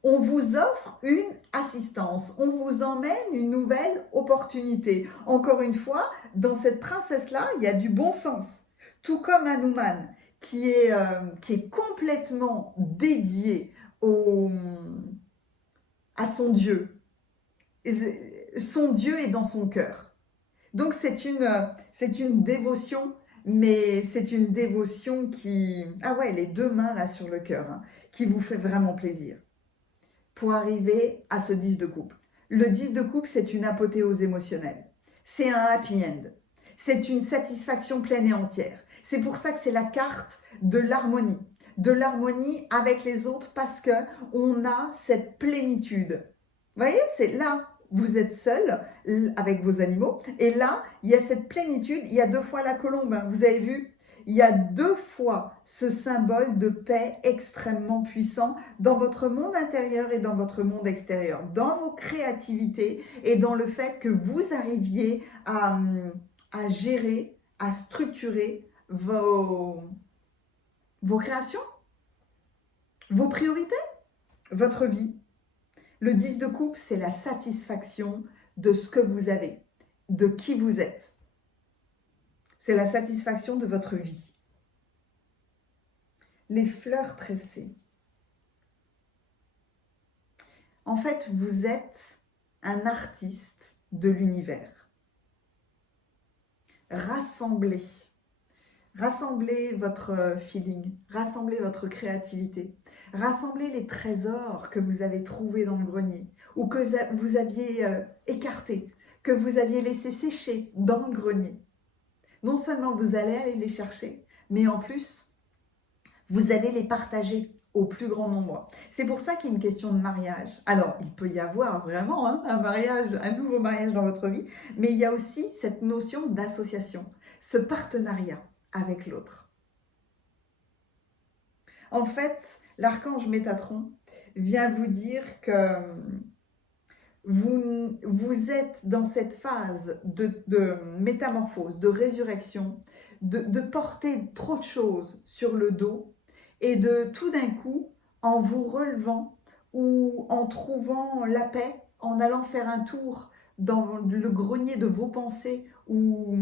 On vous offre une assistance, on vous emmène une nouvelle opportunité. Encore une fois, dans cette princesse-là, il y a du bon sens. Tout comme Hanuman, qui est complètement dédié à son Dieu. son Dieu est dans son cœur. Donc c'est une dévotion, mais c'est une dévotion qui... Ah ouais, les deux mains là sur le cœur, hein, qui vous fait vraiment plaisir. Pour arriver à ce 10 de coupe. Le 10 de coupe, c'est une apothéose émotionnelle. C'est un happy end. C'est une satisfaction pleine et entière. C'est pour ça que c'est la carte de l'harmonie. De l'harmonie avec les autres parce qu'on a cette plénitude. Vous voyez, c'est là, vous êtes seul avec vos animaux. Et là, il y a cette plénitude. Il y a 2 fois la colombe, hein, vous avez vu? Il y a 2 fois ce symbole de paix extrêmement puissant dans votre monde intérieur et dans votre monde extérieur, dans vos créativités et dans le fait que vous arriviez à gérer, à structurer vos créations, vos priorités, votre vie. Le 10 de coupe, c'est la satisfaction de ce que vous avez, de qui vous êtes. C'est la satisfaction de votre vie. Les fleurs tressées. En fait, vous êtes un artiste de l'univers. Rassemblez. Rassemblez votre feeling, rassemblez votre créativité, rassemblez les trésors que vous avez trouvés dans le grenier ou que vous aviez écartés, que vous aviez laissé sécher dans le grenier. Non seulement vous allez aller les chercher, mais en plus, vous allez les partager au plus grand nombre. C'est pour ça qu'il y a une question de mariage. Alors, il peut y avoir vraiment un mariage, un nouveau mariage dans votre vie, mais il y a aussi cette notion d'association, ce partenariat avec l'autre. En fait, l'archange Métatron vient vous dire que vous êtes dans cette phase de métamorphose, de résurrection, de porter trop de choses sur le dos et de tout d'un coup, en vous relevant ou en trouvant la paix, en allant faire un tour dans le grenier de vos pensées ou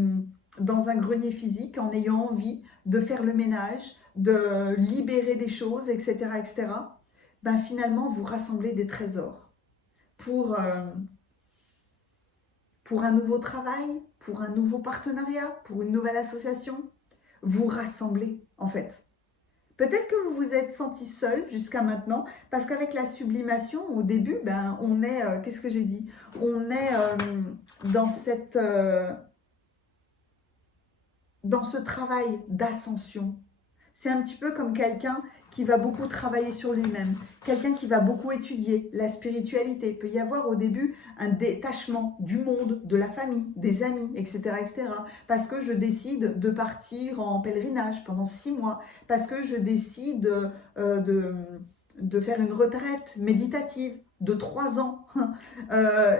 dans un grenier physique, en ayant envie de faire le ménage, de libérer des choses, etc., etc., ben finalement, vous rassemblez des trésors pour un nouveau travail, pour un nouveau partenariat, pour une nouvelle association. Vous rassemblez, en fait. Peut-être que vous vous êtes senti seul jusqu'à maintenant, parce qu'avec la sublimation, au début, ben, on est, qu'est-ce que j'ai dit? On est dans ce travail d'ascension. C'est un petit peu comme quelqu'un qui va beaucoup travailler sur lui-même, quelqu'un qui va beaucoup étudier la spiritualité. Il peut y avoir au début un détachement du monde, de la famille, des amis, etc., etc. Parce que je décide de partir en pèlerinage pendant 6 mois, parce que je décide de faire une retraite méditative de 3 ans.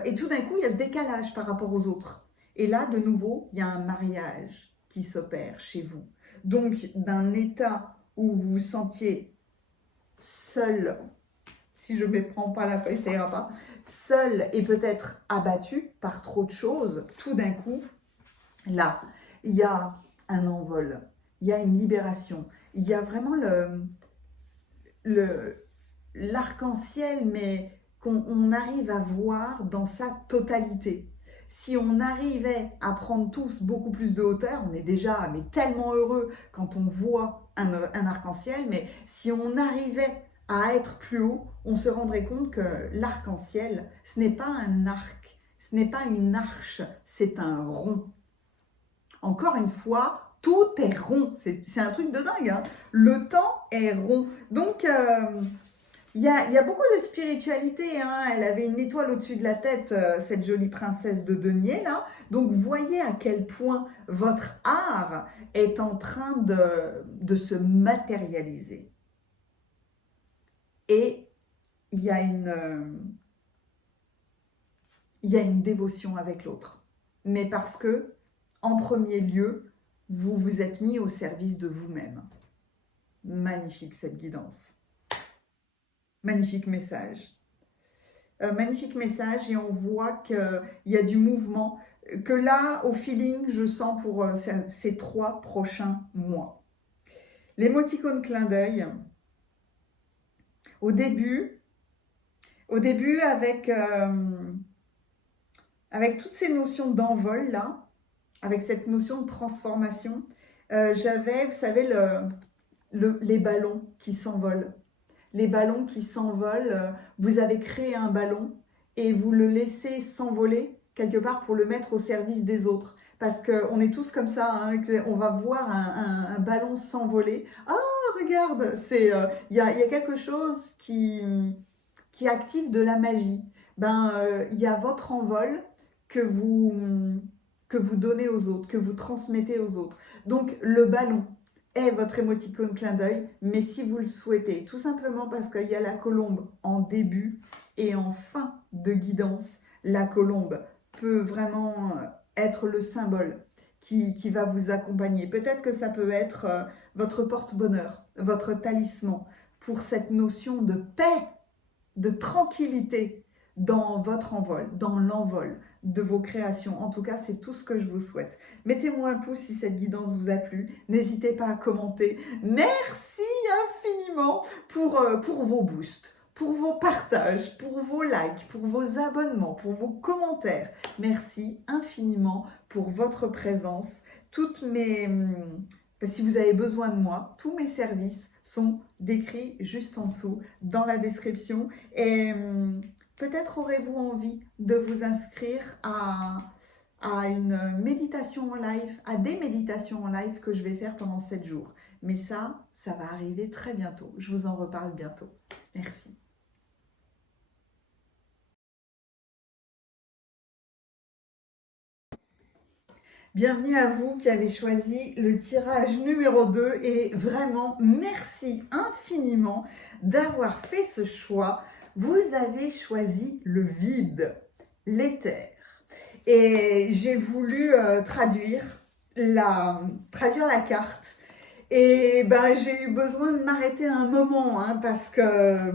Et tout d'un coup, il y a ce décalage par rapport aux autres. Et là, de nouveau, il y a un mariage qui s'opère chez vous. Donc, d'un état où vous vous sentiez seul, si je ne méprends pas la feuille, ça ira pas, seul et peut-être abattu par trop de choses, tout d'un coup, là, il y a un envol, il y a une libération, il y a vraiment l'arc-en-ciel, mais qu'on arrive à voir dans sa totalité. Si on arrivait à prendre tous beaucoup plus de hauteur, on est déjà tellement heureux quand on voit un arc-en-ciel, mais si on arrivait à être plus haut, on se rendrait compte que l'arc-en-ciel, ce n'est pas un arc, ce n'est pas une arche, c'est un rond. Encore une fois, tout est rond, c'est un truc de dingue, hein. Le temps est rond. Donc, il y a beaucoup de spiritualité, hein. Elle avait une étoile au-dessus de la tête, cette jolie princesse de denier là. Donc voyez à quel point votre art est en train de se matérialiser. Et il y a une dévotion avec l'autre. Mais parce que, en premier lieu, vous vous êtes mis au service de vous-même. Magnifique cette guidance. Magnifique message. Magnifique message et on voit qu'il y a du mouvement, que là, au feeling, je sens pour ces 3 prochains mois. L'émoticône clin d'œil, au début avec avec toutes ces notions d'envol là, avec cette notion de transformation, j'avais, vous savez, les ballons qui s'envolent. Les ballons qui s'envolent, vous avez créé un ballon et vous le laissez s'envoler quelque part pour le mettre au service des autres. Parce qu'on est tous comme ça, hein, on va voir un ballon s'envoler. Ah, regarde, y a quelque chose qui active de la magie. Il y a votre envol que vous donnez aux autres, que vous transmettez aux autres. Donc, le ballon est votre émoticône clin d'œil, mais si vous le souhaitez, tout simplement parce qu'il y a la colombe en début et en fin de guidance, la colombe peut vraiment être le symbole qui va vous accompagner. Peut-être que ça peut être votre porte-bonheur, votre talisman pour cette notion de paix, de tranquillité dans votre envol, dans l'envol de vos créations. En tout cas, c'est tout ce que je vous souhaite. Mettez-moi un pouce si cette guidance vous a plu. N'hésitez pas à commenter. Merci infiniment pour vos boosts, pour vos partages, pour vos likes, pour vos abonnements, pour vos commentaires. Merci infiniment pour votre présence. Si vous avez besoin de moi, tous mes services sont décrits juste en dessous dans la description. Et peut-être aurez-vous envie de vous inscrire à une méditation en live, à des méditations en live que je vais faire pendant 7 jours. Mais ça va arriver très bientôt. Je vous en reparle bientôt. Merci. Bienvenue à vous qui avez choisi le tirage numéro 2 et vraiment merci infiniment d'avoir fait ce choix. Vous avez choisi le vide, l'éther. Et j'ai voulu traduire la carte. Et j'ai eu besoin de m'arrêter un moment hein, parce que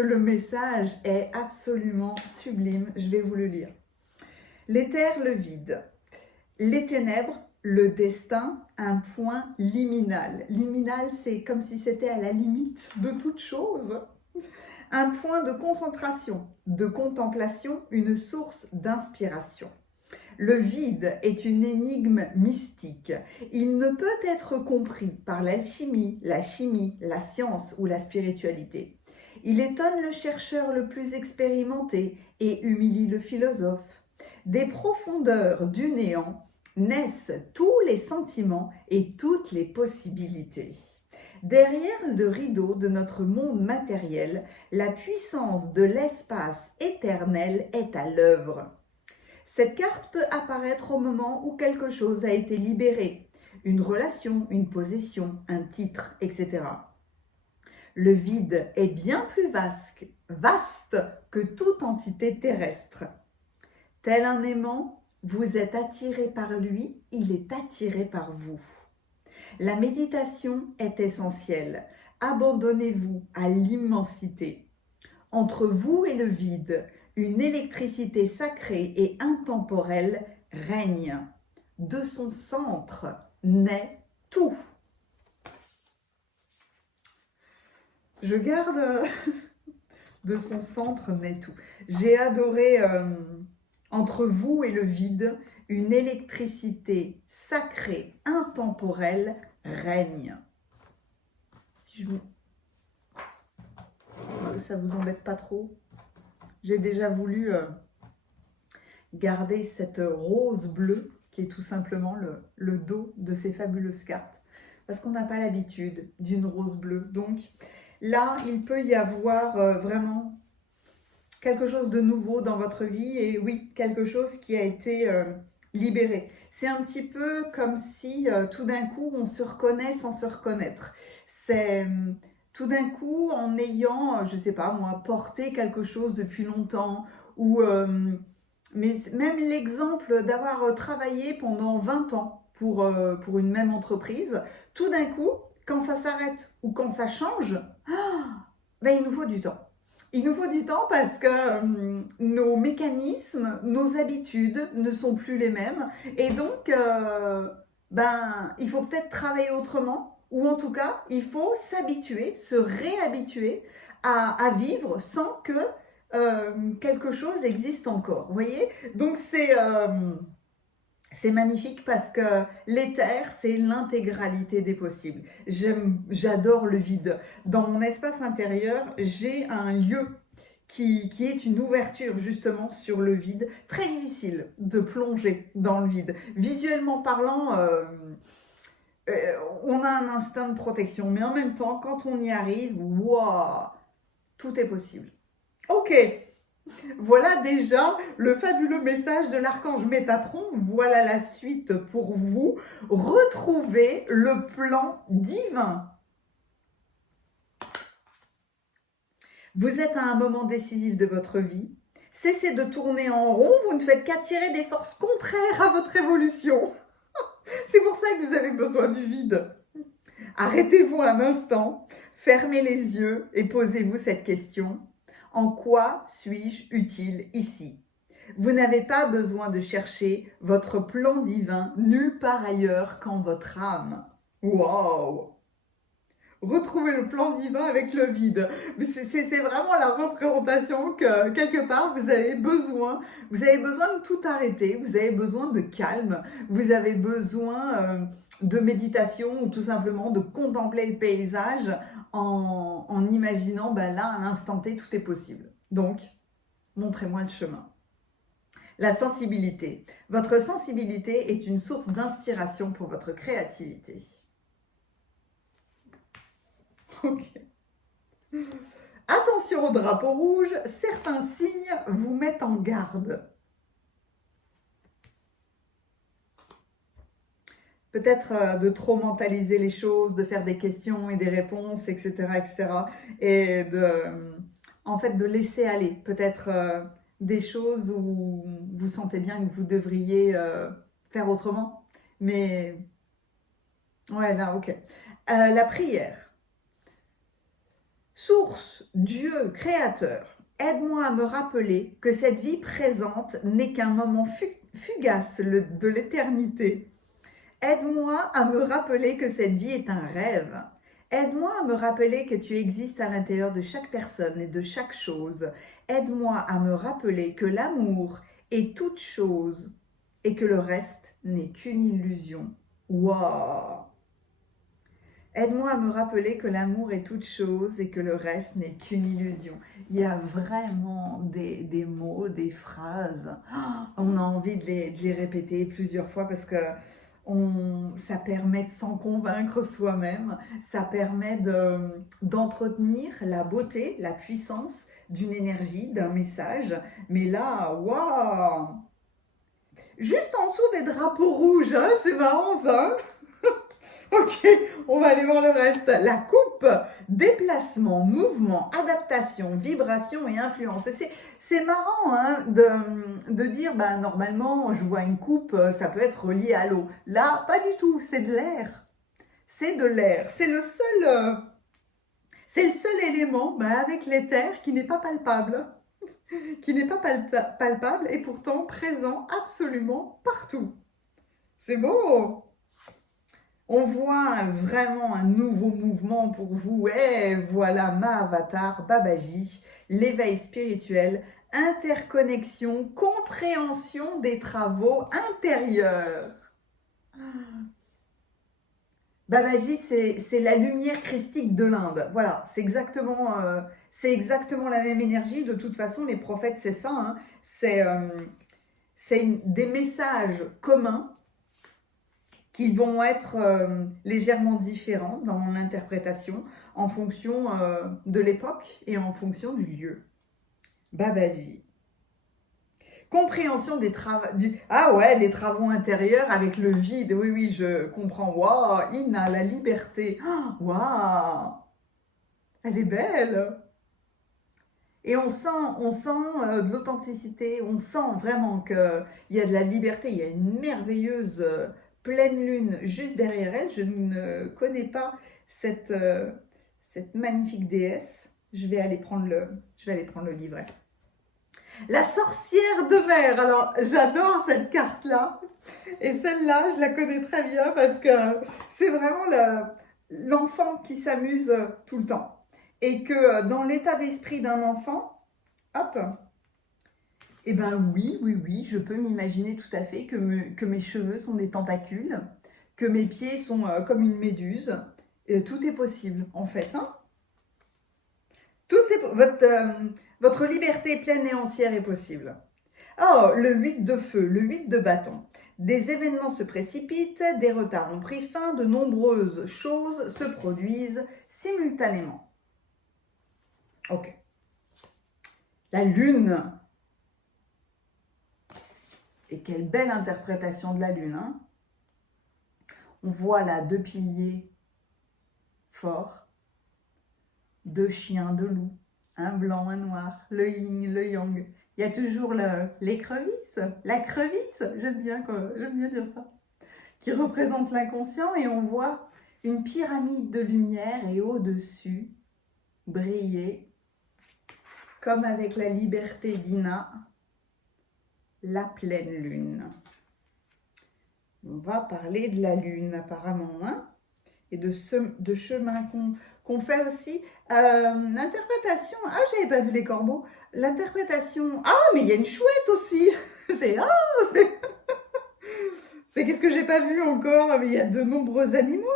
le message est absolument sublime. Je vais vous le lire. L'éther, le vide. Les ténèbres, le destin, un point liminal. Liminal, c'est comme si c'était à la limite de toute chose. Un point de concentration, de contemplation, une source d'inspiration. Le vide est une énigme mystique. Il ne peut être compris par l'alchimie, la chimie, la science ou la spiritualité. Il étonne le chercheur le plus expérimenté et humilie le philosophe. Des profondeurs du néant naissent tous les sentiments et toutes les possibilités. Derrière le rideau de notre monde matériel, la puissance de l'espace éternel est à l'œuvre. Cette carte peut apparaître au moment où quelque chose a été libéré, une relation, une possession, un titre, etc. Le vide est bien plus vaste que toute entité terrestre. Tel un aimant, vous êtes attiré par lui, il est attiré par vous. La méditation est essentielle. Abandonnez-vous à l'immensité. Entre vous et le vide, une électricité sacrée et intemporelle règne. De son centre naît tout. Je garde de son centre naît tout. J'ai adoré entre vous et le vide, une électricité sacrée, intemporelle règne. Si ça vous embête pas trop, j'ai déjà voulu garder cette rose bleue qui est tout simplement le dos de ces fabuleuses cartes parce qu'on n'a pas l'habitude d'une rose bleue. Donc là, il peut y avoir vraiment quelque chose de nouveau dans votre vie et oui, quelque chose qui a été libéré. C'est un petit peu comme si tout d'un coup, on se reconnaît sans se reconnaître. C'est tout d'un coup, en ayant, je ne sais pas moi, porté quelque chose depuis longtemps ou mais même l'exemple d'avoir travaillé pendant 20 ans pour une même entreprise, tout d'un coup, quand ça s'arrête ou quand ça change, il nous faut du temps. Il nous faut du temps parce que nos mécanismes, nos habitudes ne sont plus les mêmes. Et donc, il faut peut-être travailler autrement. Ou en tout cas, il faut s'habituer, se réhabituer à vivre sans que quelque chose existe encore. Vous voyez? Donc c'est magnifique parce que l'éther, c'est l'intégralité des possibles. J'adore le vide. Dans mon espace intérieur, j'ai un lieu qui est une ouverture justement sur le vide. Très difficile de plonger dans le vide. Visuellement parlant, on a un instinct de protection, mais en même temps, quand on y arrive, waouh, tout est possible. Ok, voilà déjà le fabuleux message de l'archange Métatron. Voilà la suite pour vous. Retrouvez le plan divin. Vous êtes à un moment décisif de votre vie. Cessez de tourner en rond, vous ne faites qu'attirer des forces contraires à votre évolution. C'est pour ça que vous avez besoin du vide. Arrêtez-vous un instant, fermez les yeux et posez-vous cette question. En quoi suis-je utile ici? Vous n'avez pas besoin de chercher votre plan divin nulle part ailleurs qu'en votre âme. Waouh! Retrouver le plan divin avec le vide. Mais c'est vraiment la représentation que, quelque part, vous avez besoin de tout arrêter, vous avez besoin de calme, vous avez besoin de méditation ou tout simplement de contempler le paysage en imaginant, là, à l'instant T, tout est possible. Donc, montrez-moi le chemin. La sensibilité. Votre sensibilité est une source d'inspiration pour votre créativité. Ok. Attention au drapeau rouge, certains signes vous mettent en garde. Peut-être de trop mentaliser les choses, de faire des questions et des réponses, etc. Et en fait, de laisser aller. Peut-être des choses où vous sentez bien que vous devriez faire autrement. Mais, ouais, là, ok. La prière. Source, Dieu, Créateur, aide-moi à me rappeler que cette vie présente n'est qu'un moment fugace de l'éternité. Aide-moi à me rappeler que cette vie est un rêve. Aide-moi à me rappeler que tu existes à l'intérieur de chaque personne et de chaque chose. Aide-moi à me rappeler que l'amour est toute chose et que le reste n'est qu'une illusion. Waouh! Aide-moi à me rappeler que l'amour est toute chose et que le reste n'est qu'une illusion. Il y a vraiment des mots, des phrases. On a envie de les répéter plusieurs fois parce que ça permet de s'en convaincre soi-même. Ça permet d'entretenir la beauté, la puissance d'une énergie, d'un message. Mais là, waouh! Juste en dessous des drapeaux rouges, hein, c'est marrant ça, hein. Ok, on va aller voir le reste. La coupe, déplacement, mouvement, adaptation, vibration et influence. C'est marrant hein, de dire, normalement, je vois une coupe, ça peut être relié à l'eau. Là, pas du tout, c'est de l'air. C'est de l'air. C'est le seul élément avec l'éther qui n'est pas palpable. Qui n'est pas palpable et pourtant présent absolument partout. C'est beau! On voit vraiment un nouveau mouvement pour vous. Et voilà Mahavatar, Babaji, l'éveil spirituel, interconnexion, compréhension des travaux intérieurs. Babaji, c'est la lumière christique de l'Inde. Voilà, c'est exactement la même énergie. De toute façon, les prophètes, c'est ça. Hein. C'est des messages communs qui vont être légèrement différents dans l'interprétation en fonction de l'époque et en fonction du lieu. Babaji. Compréhension des travaux des travaux intérieurs avec le vide. Oui, je comprends. Waouh, Ina, la liberté. Waouh, elle est belle. Et on sent de l'authenticité, on sent vraiment qu'il y a de la liberté, il y a une merveilleuse pleine lune juste derrière elle. Je ne connais pas cette magnifique déesse. Je vais aller prendre le livret. La sorcière de mer. Alors, j'adore cette carte-là. Et celle-là, je la connais très bien parce que c'est vraiment l'enfant qui s'amuse tout le temps. Et que dans l'état d'esprit d'un enfant, hop. Eh bien oui, oui, oui, je peux m'imaginer tout à fait que mes cheveux sont des tentacules, que mes pieds sont comme une méduse. Tout est possible, en fait. Hein. Votre liberté pleine et entière est possible. Oh, le 8 de feu, le 8 de bâton. Des événements se précipitent, des retards ont pris fin, de nombreuses choses se produisent simultanément. Ok. La lune. Et quelle belle interprétation de la lune. Hein. On voit là 2 piliers forts, 2 chiens, 2 loups, un blanc, un noir, le yin, le yang. Il y a toujours l'écrevisse, la crevisse, j'aime bien dire ça, qui représente l'inconscient, et on voit une pyramide de lumière et au-dessus, briller, comme avec la liberté d'Ina, la pleine lune. On va parler de la lune apparemment, hein, et de chemin qu'on fait aussi. L'interprétation, ah, j'avais pas vu les corbeaux. L'interprétation, ah, mais il y a une chouette aussi. C'est c'est qu'est-ce que j'ai pas vu encore, mais il y a de nombreux animaux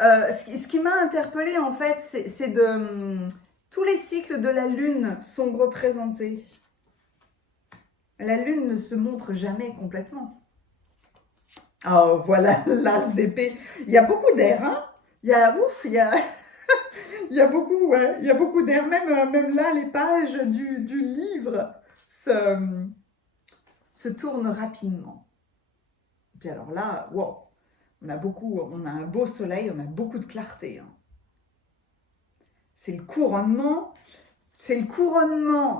là. Ce qui m'a interpellée en fait, c'est de tous les cycles de la lune sont représentés. La lune ne se montre jamais complètement. Oh, voilà l'as d'épée. Il y a beaucoup d'air, hein. Il y a, ouf, il y a, il y a beaucoup, ouais, il y a beaucoup d'air. Même là, les pages du livre se tournent rapidement. Puis alors là, wow, on a un beau soleil, on a beaucoup de clarté. Hein. C'est le couronnement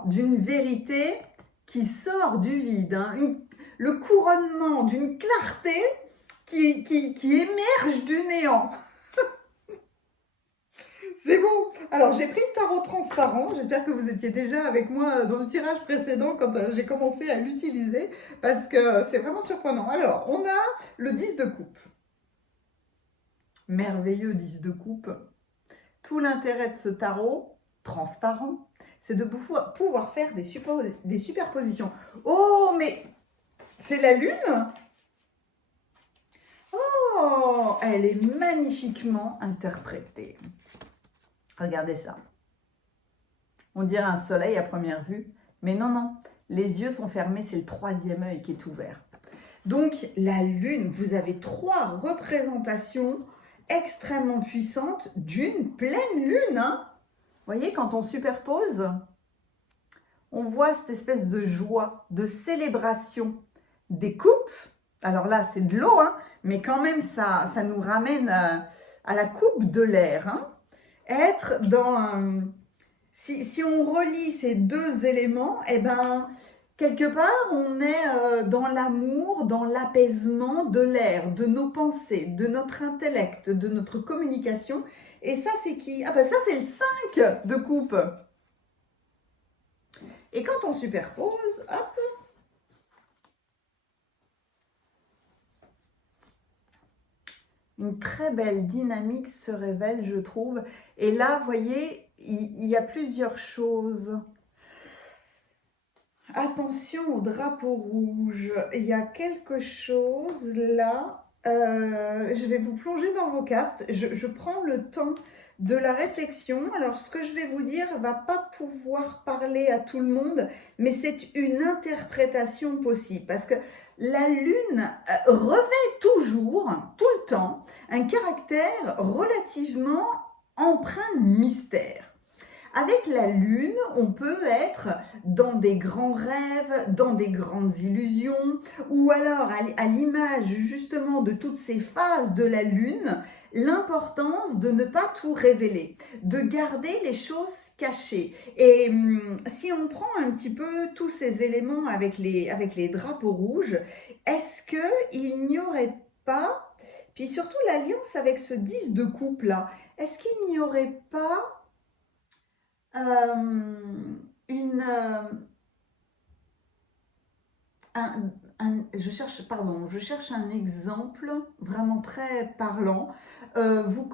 d'une vérité qui sort du vide. Hein. Le couronnement d'une clarté qui émerge du néant. C'est bon. Alors, j'ai pris le tarot transparent. J'espère que vous étiez déjà avec moi dans le tirage précédent quand j'ai commencé à l'utiliser parce que c'est vraiment surprenant. Alors, on a le 10 de coupe. Merveilleux 10 de coupe. Tout l'intérêt de ce tarot transparent, c'est de pouvoir faire des superpositions. Oh, mais c'est la lune? Oh, elle est magnifiquement interprétée. Regardez ça. On dirait un soleil à première vue, mais non, non. Les yeux sont fermés, c'est le 3e œil qui est ouvert. Donc, la lune, vous avez 3 représentations extrêmement puissantes d'une pleine lune. Hein. Vous voyez, quand on superpose, on voit cette espèce de joie, de célébration des coupes. Alors là, c'est de l'eau, hein, mais quand même, ça nous ramène à la coupe de l'air. Hein. Être dans... si on relie ces 2 éléments, eh ben, quelque part, on est dans l'amour, dans l'apaisement de l'air, de nos pensées, de notre intellect, de notre communication. Et ça, c'est qui? Ah ben ça, c'est le 5 de coupe. Et quand on superpose, hop, une très belle dynamique se révèle, je trouve. Et là, vous voyez, il y a plusieurs choses. Attention au drapeau rouge. Il y a quelque chose là. Je vais vous plonger dans vos cartes. Je prends le temps de la réflexion. Alors, ce que je vais vous dire ne va pas pouvoir parler à tout le monde, mais c'est une interprétation possible. Parce que la lune revêt toujours, tout le temps, un caractère relativement empreint de mystère. Avec la lune, on peut être dans des grands rêves, dans des grandes illusions, ou alors à l'image justement de toutes ces phases de la lune, l'importance de ne pas tout révéler, de garder les choses cachées. Et si on prend un petit peu tous ces éléments avec les drapeaux rouges, est-ce qu'il n'y aurait pas, puis surtout l'alliance avec ce 10 de coupe là, est-ce qu'il n'y aurait pas je cherche un exemple vraiment très parlant. Vous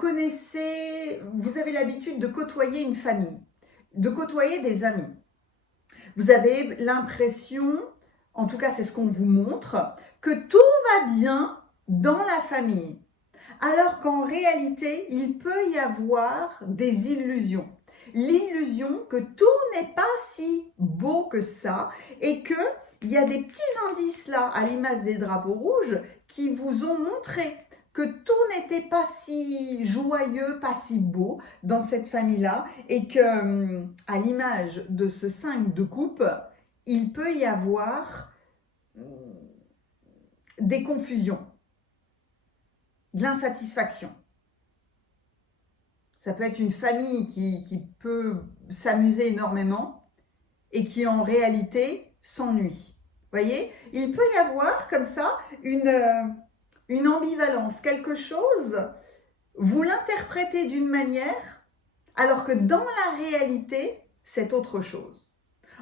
avez l'habitude de côtoyer une famille. de côtoyer des amis. Vous avez l'impression, en tout cas c'est ce qu'on vous montre, que tout va bien dans la famille. Alors qu'en réalité, il peut y avoir des illusions. L'illusion que tout n'est pas si beau que ça et qu'il y a des petits indices là, à l'image des drapeaux rouges, qui vous ont montré que tout n'était pas si joyeux, pas si beau dans cette famille-là et que, à l'image de ce 5 de coupe, il peut y avoir des confusions, de l'insatisfaction. Ça peut être une famille qui peut s'amuser énormément et qui en réalité s'ennuie. Vous voyez, il peut y avoir comme ça une ambivalence, quelque chose, vous l'interprétez d'une manière alors que dans la réalité, c'est autre chose.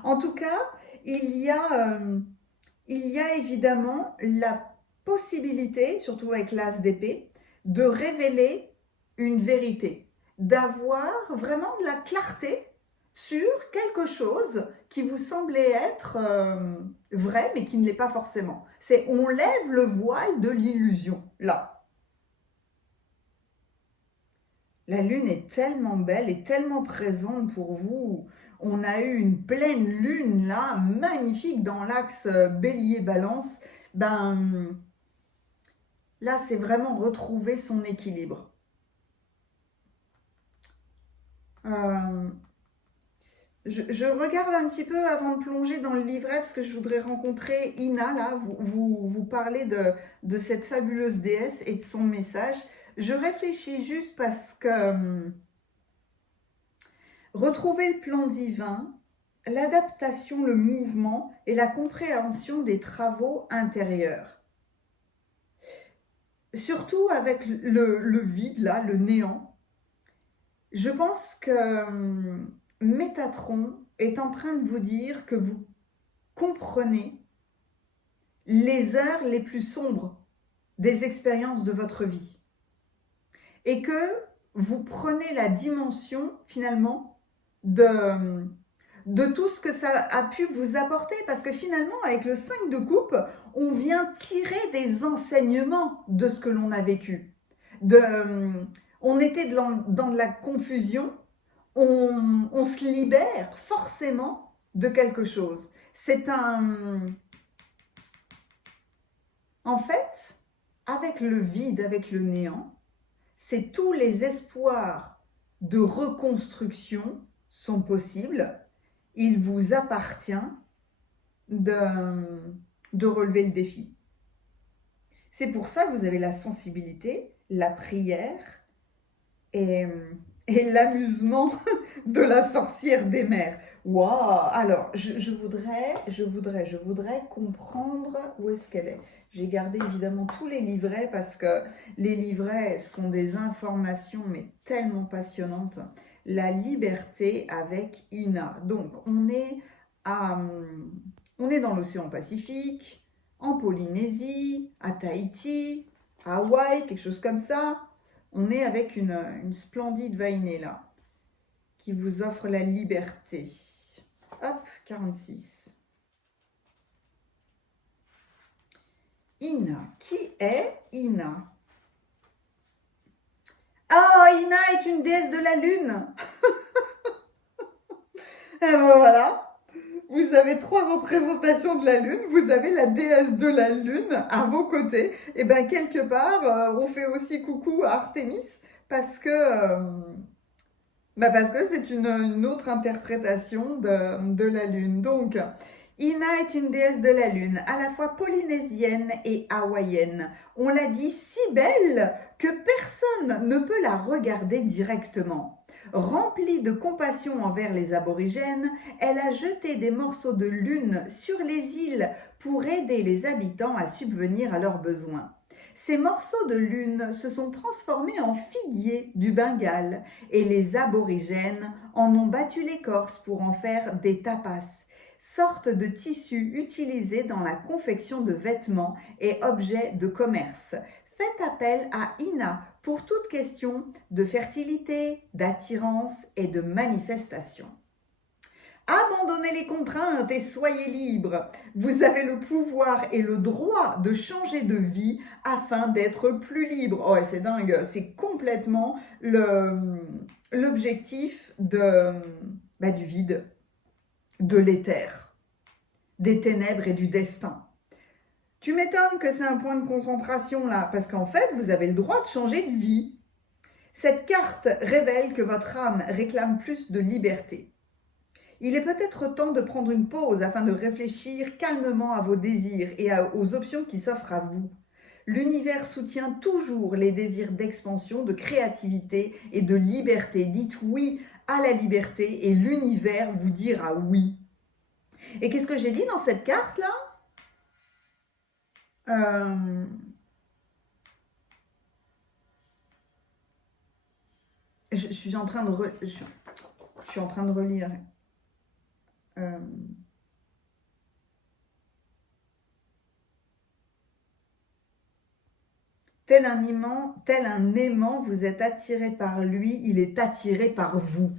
En tout cas, il y a évidemment la possibilité, surtout avec l'as d'épée, de révéler une vérité, d'avoir vraiment de la clarté sur quelque chose qui vous semblait être vrai, mais qui ne l'est pas forcément. C'est on lève le voile de l'illusion, là. La lune est tellement belle et tellement présente pour vous. On a eu une pleine lune là, magnifique dans l'axe bélier-balance. Ben, là, c'est vraiment retrouver son équilibre. Je regarde un petit peu avant de plonger dans le livret parce que je voudrais rencontrer Ina, là, vous parlez de cette fabuleuse déesse et de son message. Je réfléchis juste parce que retrouver le plan divin, l'adaptation, le mouvement et la compréhension des travaux intérieurs. Surtout avec le vide, là, le néant, je pense que Métatron est en train de vous dire que vous comprenez les heures les plus sombres des expériences de votre vie et que vous prenez la dimension finalement de tout ce que ça a pu vous apporter parce que finalement avec le 5 de coupe, on vient tirer des enseignements de ce que l'on a vécu. On était dans de la confusion, on se libère forcément de quelque chose. C'est en fait, avec le vide, avec le néant, c'est tous les espoirs de reconstruction sont possibles. Il vous appartient de relever le défi. C'est pour ça que vous avez la sensibilité, la prière et l'amusement de la sorcière des mers. Waouh! Alors, je voudrais comprendre où est-ce qu'elle est. J'ai gardé évidemment tous les livrets parce que les livrets sont des informations mais tellement passionnantes. La liberté avec Ina. Donc, on est dans l'océan Pacifique, en Polynésie, à Tahiti, à Hawaï, quelque chose comme ça. On est avec une splendide vainée là, qui vous offre la liberté. Hop, 46. Ina. Qui est Ina? Ah, Ina est une déesse de la lune. Et ben voilà. Vous avez 3 représentations de la lune, vous avez la déesse de la lune à vos côtés. Et bien quelque part, on fait aussi coucou à Artémis parce que c'est une autre interprétation de la lune. Donc, Ina est une déesse de la lune, à la fois polynésienne et hawaïenne. On l'a dit si belle que personne ne peut la regarder directement. Remplie de compassion envers les aborigènes, elle a jeté des morceaux de lune sur les îles pour aider les habitants à subvenir à leurs besoins. Ces morceaux de lune se sont transformés en figuiers du Bengale et les aborigènes en ont battu l'écorce pour en faire des tapas, sorte de tissu utilisé dans la confection de vêtements et objets de commerce. Faites appel à Ina pour toute question de fertilité, d'attirance et de manifestation. Abandonnez les contraintes et soyez libres. Vous avez le pouvoir et le droit de changer de vie afin d'être plus libre. Oh, c'est dingue, c'est complètement l'objectif du vide, de l'éther, des ténèbres et du destin. Tu m'étonnes que c'est un point de concentration là, parce qu'en fait, vous avez le droit de changer de vie. Cette carte révèle que votre âme réclame plus de liberté. Il est peut-être temps de prendre une pause afin de réfléchir calmement à vos désirs et aux options qui s'offrent à vous. L'univers soutient toujours les désirs d'expansion, de créativité et de liberté. Dites oui à la liberté et l'univers vous dira oui. Et qu'est-ce que j'ai dit dans cette carte-là ? Je suis en train de relire. Tel un aimant, vous êtes attiré par lui, il est attiré par vous.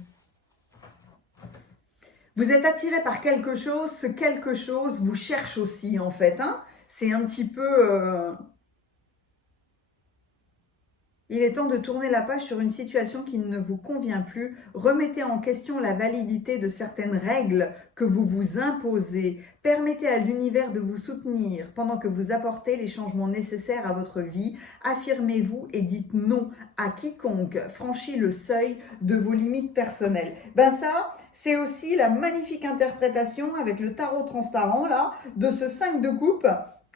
Vous êtes attiré par quelque chose, ce quelque chose vous cherche aussi en fait. Hein. C'est un petit peu... Il est temps de tourner la page sur une situation qui ne vous convient plus. Remettez en question la validité de certaines règles que vous vous imposez. Permettez à l'univers de vous soutenir pendant que vous apportez les changements nécessaires à votre vie. Affirmez-vous et dites non à quiconque franchit le seuil de vos limites personnelles. Ben ça, c'est aussi la magnifique interprétation avec le tarot transparent là, de ce 5 de coupe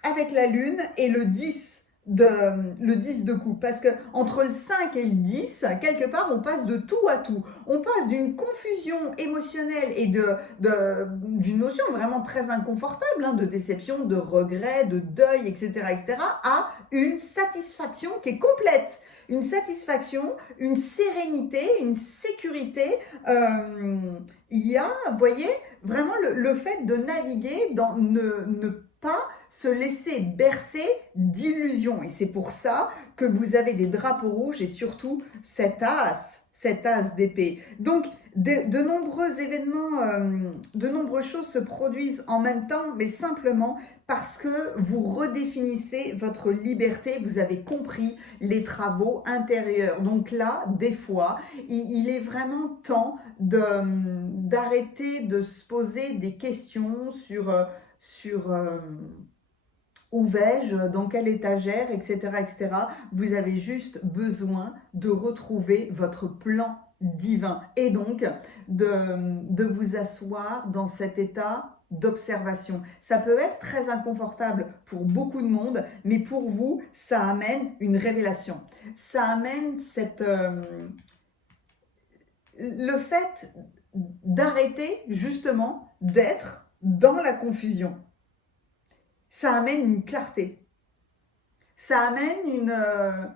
avec la lune et le 10 de coupe, parce que entre le 5 et le 10, quelque part, on passe de tout à tout. On passe d'une confusion émotionnelle et d'une notion vraiment très inconfortable, hein, de déception, de regret, de deuil, etc., à une satisfaction qui est complète. Une satisfaction, une sérénité, une sécurité. Il y a, vous voyez, vraiment le fait de naviguer dans ne pas se laisser bercer d'illusions. Et c'est pour ça que vous avez des drapeaux rouges et surtout cet as d'épée. Donc, de nombreux événements, de nombreuses choses se produisent en même temps, mais simplement parce que vous redéfinissez votre liberté, vous avez compris les travaux intérieurs. Donc là, des fois, il est vraiment temps d'arrêter de se poser des questions sur où vais-je, dans quelle étagère, etc., etc. Vous avez juste besoin de retrouver votre plan divin et donc de vous asseoir dans cet état d'observation. Ça peut être très inconfortable pour beaucoup de monde, mais pour vous, ça amène une révélation. Ça amène le fait d'arrêter justement d'être dans la confusion. Ça amène une clarté. Ça amène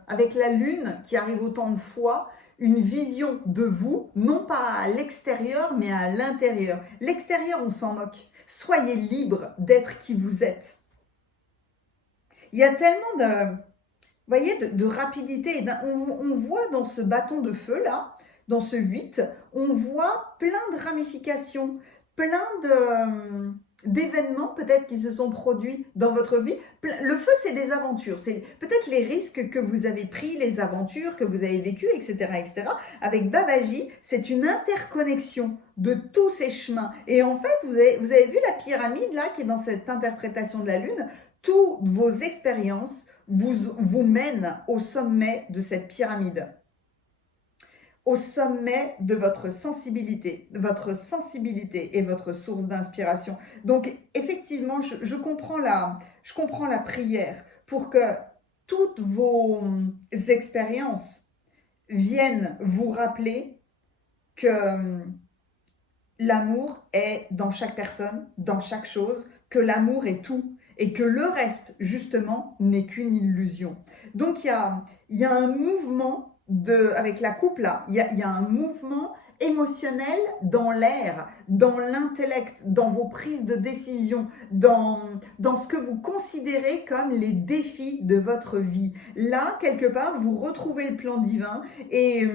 avec la lune qui arrive autant de fois, une vision de vous, non pas à l'extérieur, mais à l'intérieur. L'extérieur, on s'en moque. Soyez libre d'être qui vous êtes. Il y a tellement de rapidité. On voit dans ce bâton de feu là, dans ce 8, on voit plein de ramifications, plein d'événements peut-être qui se sont produits dans votre vie. Le feu, c'est des aventures, c'est peut-être les risques que vous avez pris, les aventures que vous avez vécues, etc., etc. Avec Babaji, c'est une interconnexion de tous ces chemins. Et en fait, vous avez vu la pyramide là qui est dans cette interprétation de la lune. Toutes vos expériences vous mènent au sommet de cette pyramide, au sommet de votre sensibilité et votre source d'inspiration. Donc, effectivement, je comprends la prière pour que toutes vos expériences viennent vous rappeler que l'amour est dans chaque personne, dans chaque chose, que l'amour est tout et que le reste, justement, n'est qu'une illusion. Donc, il y a un mouvement avec la coupe là, il y a un mouvement émotionnel dans l'air, dans l'intellect, dans vos prises de décision, dans ce que vous considérez comme les défis de votre vie. Là, quelque part, vous retrouvez le plan divin et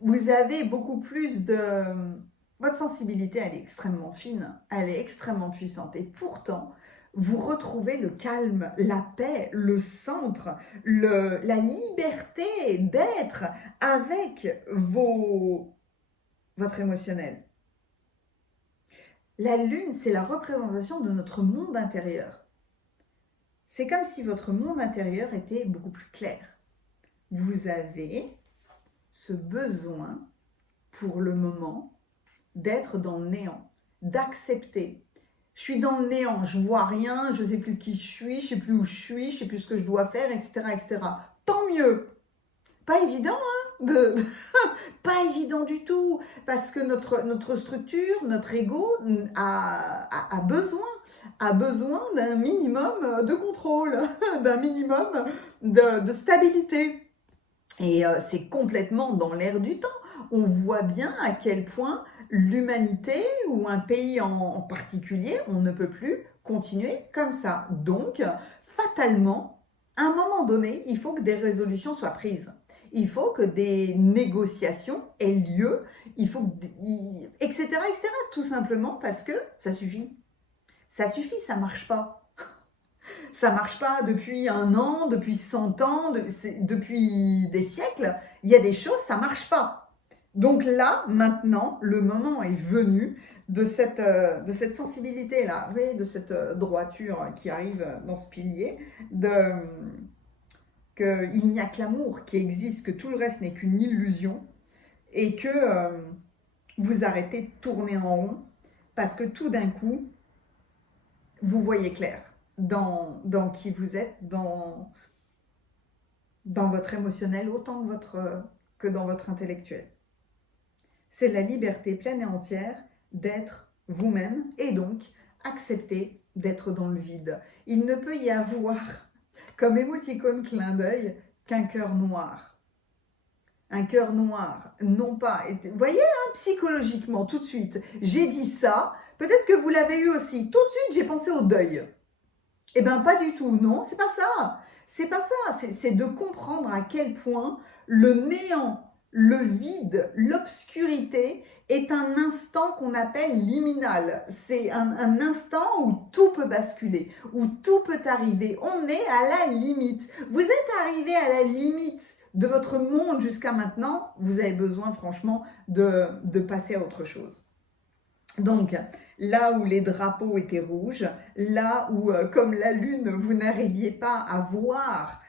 vous avez beaucoup plus Votre sensibilité, elle est extrêmement fine, elle est extrêmement puissante. Et pourtant, vous retrouvez le calme, la paix, le centre, la liberté d'être avec votre émotionnel. La lune, c'est la représentation de notre monde intérieur. C'est comme si votre monde intérieur était beaucoup plus clair. Vous avez ce besoin, pour le moment, d'être dans le néant, d'accepter. Je suis dans le néant, je vois rien, je ne sais plus qui je suis, je ne sais plus où je suis, je ne sais plus ce que je dois faire, etc., etc. Tant mieux. Pas évident, hein, pas évident du tout, parce que notre structure, notre ego a besoin d'un minimum de contrôle, d'un minimum de stabilité. Et c'est complètement dans l'air du temps. On voit bien à quel point l'humanité ou un pays en particulier, on ne peut plus continuer comme ça. Donc, fatalement, à un moment donné, il faut que des résolutions soient prises. Il faut que des négociations aient lieu, il faut, etc., etc. Tout simplement parce que ça suffit. Ça suffit, ça marche pas. Ça marche pas depuis 1 an, depuis 100 ans, depuis des siècles. Il y a des choses, ça marche pas. Donc là, maintenant, le moment est venu de cette sensibilité-là, vous voyez, de cette droiture qui arrive dans ce pilier, qu'il n'y a que l'amour qui existe, que tout le reste n'est qu'une illusion, et que vous arrêtez de tourner en rond, parce que tout d'un coup, vous voyez clair dans qui vous êtes, dans votre émotionnel, autant que dans votre intellectuel. C'est la liberté pleine et entière d'être vous-même et donc accepter d'être dans le vide. Il ne peut y avoir comme émoticône clin d'œil qu'un cœur noir. Un cœur noir, non pas... Vous voyez, hein, psychologiquement, tout de suite, j'ai dit ça, peut-être que vous l'avez eu aussi, tout de suite j'ai pensé au deuil. Eh bien, pas du tout, non, c'est pas ça. C'est pas ça, c'est de comprendre à quel point le néant, le vide, l'obscurité est un instant qu'on appelle liminal. C'est un instant où tout peut basculer, où tout peut arriver. On est à la limite. Vous êtes arrivé à la limite de votre monde jusqu'à maintenant. Vous avez besoin, franchement, de passer à autre chose. Donc, là où les drapeaux étaient rouges, là où, comme la lune, vous n'arriviez pas à voir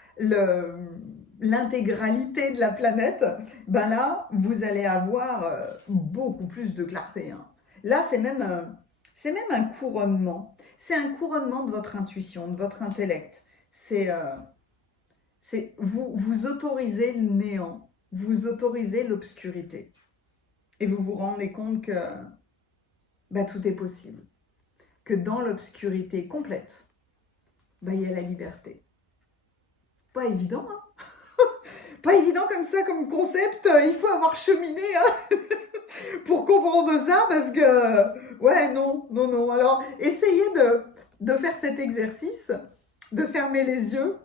l'intégralité de la planète, ben là, vous allez avoir beaucoup plus de clarté. Hein. Là, c'est même un couronnement. C'est un couronnement de votre intuition, de votre intellect. Vous autorisez le néant, vous autorisez l'obscurité. Et vous vous rendez compte que tout est possible. Que dans l'obscurité complète, il y a la liberté. Pas évident, hein. Pas évident comme ça, comme concept. Il faut avoir cheminé hein, pour comprendre ça, parce que, ouais, non. Alors, essayez de faire cet exercice, de fermer les yeux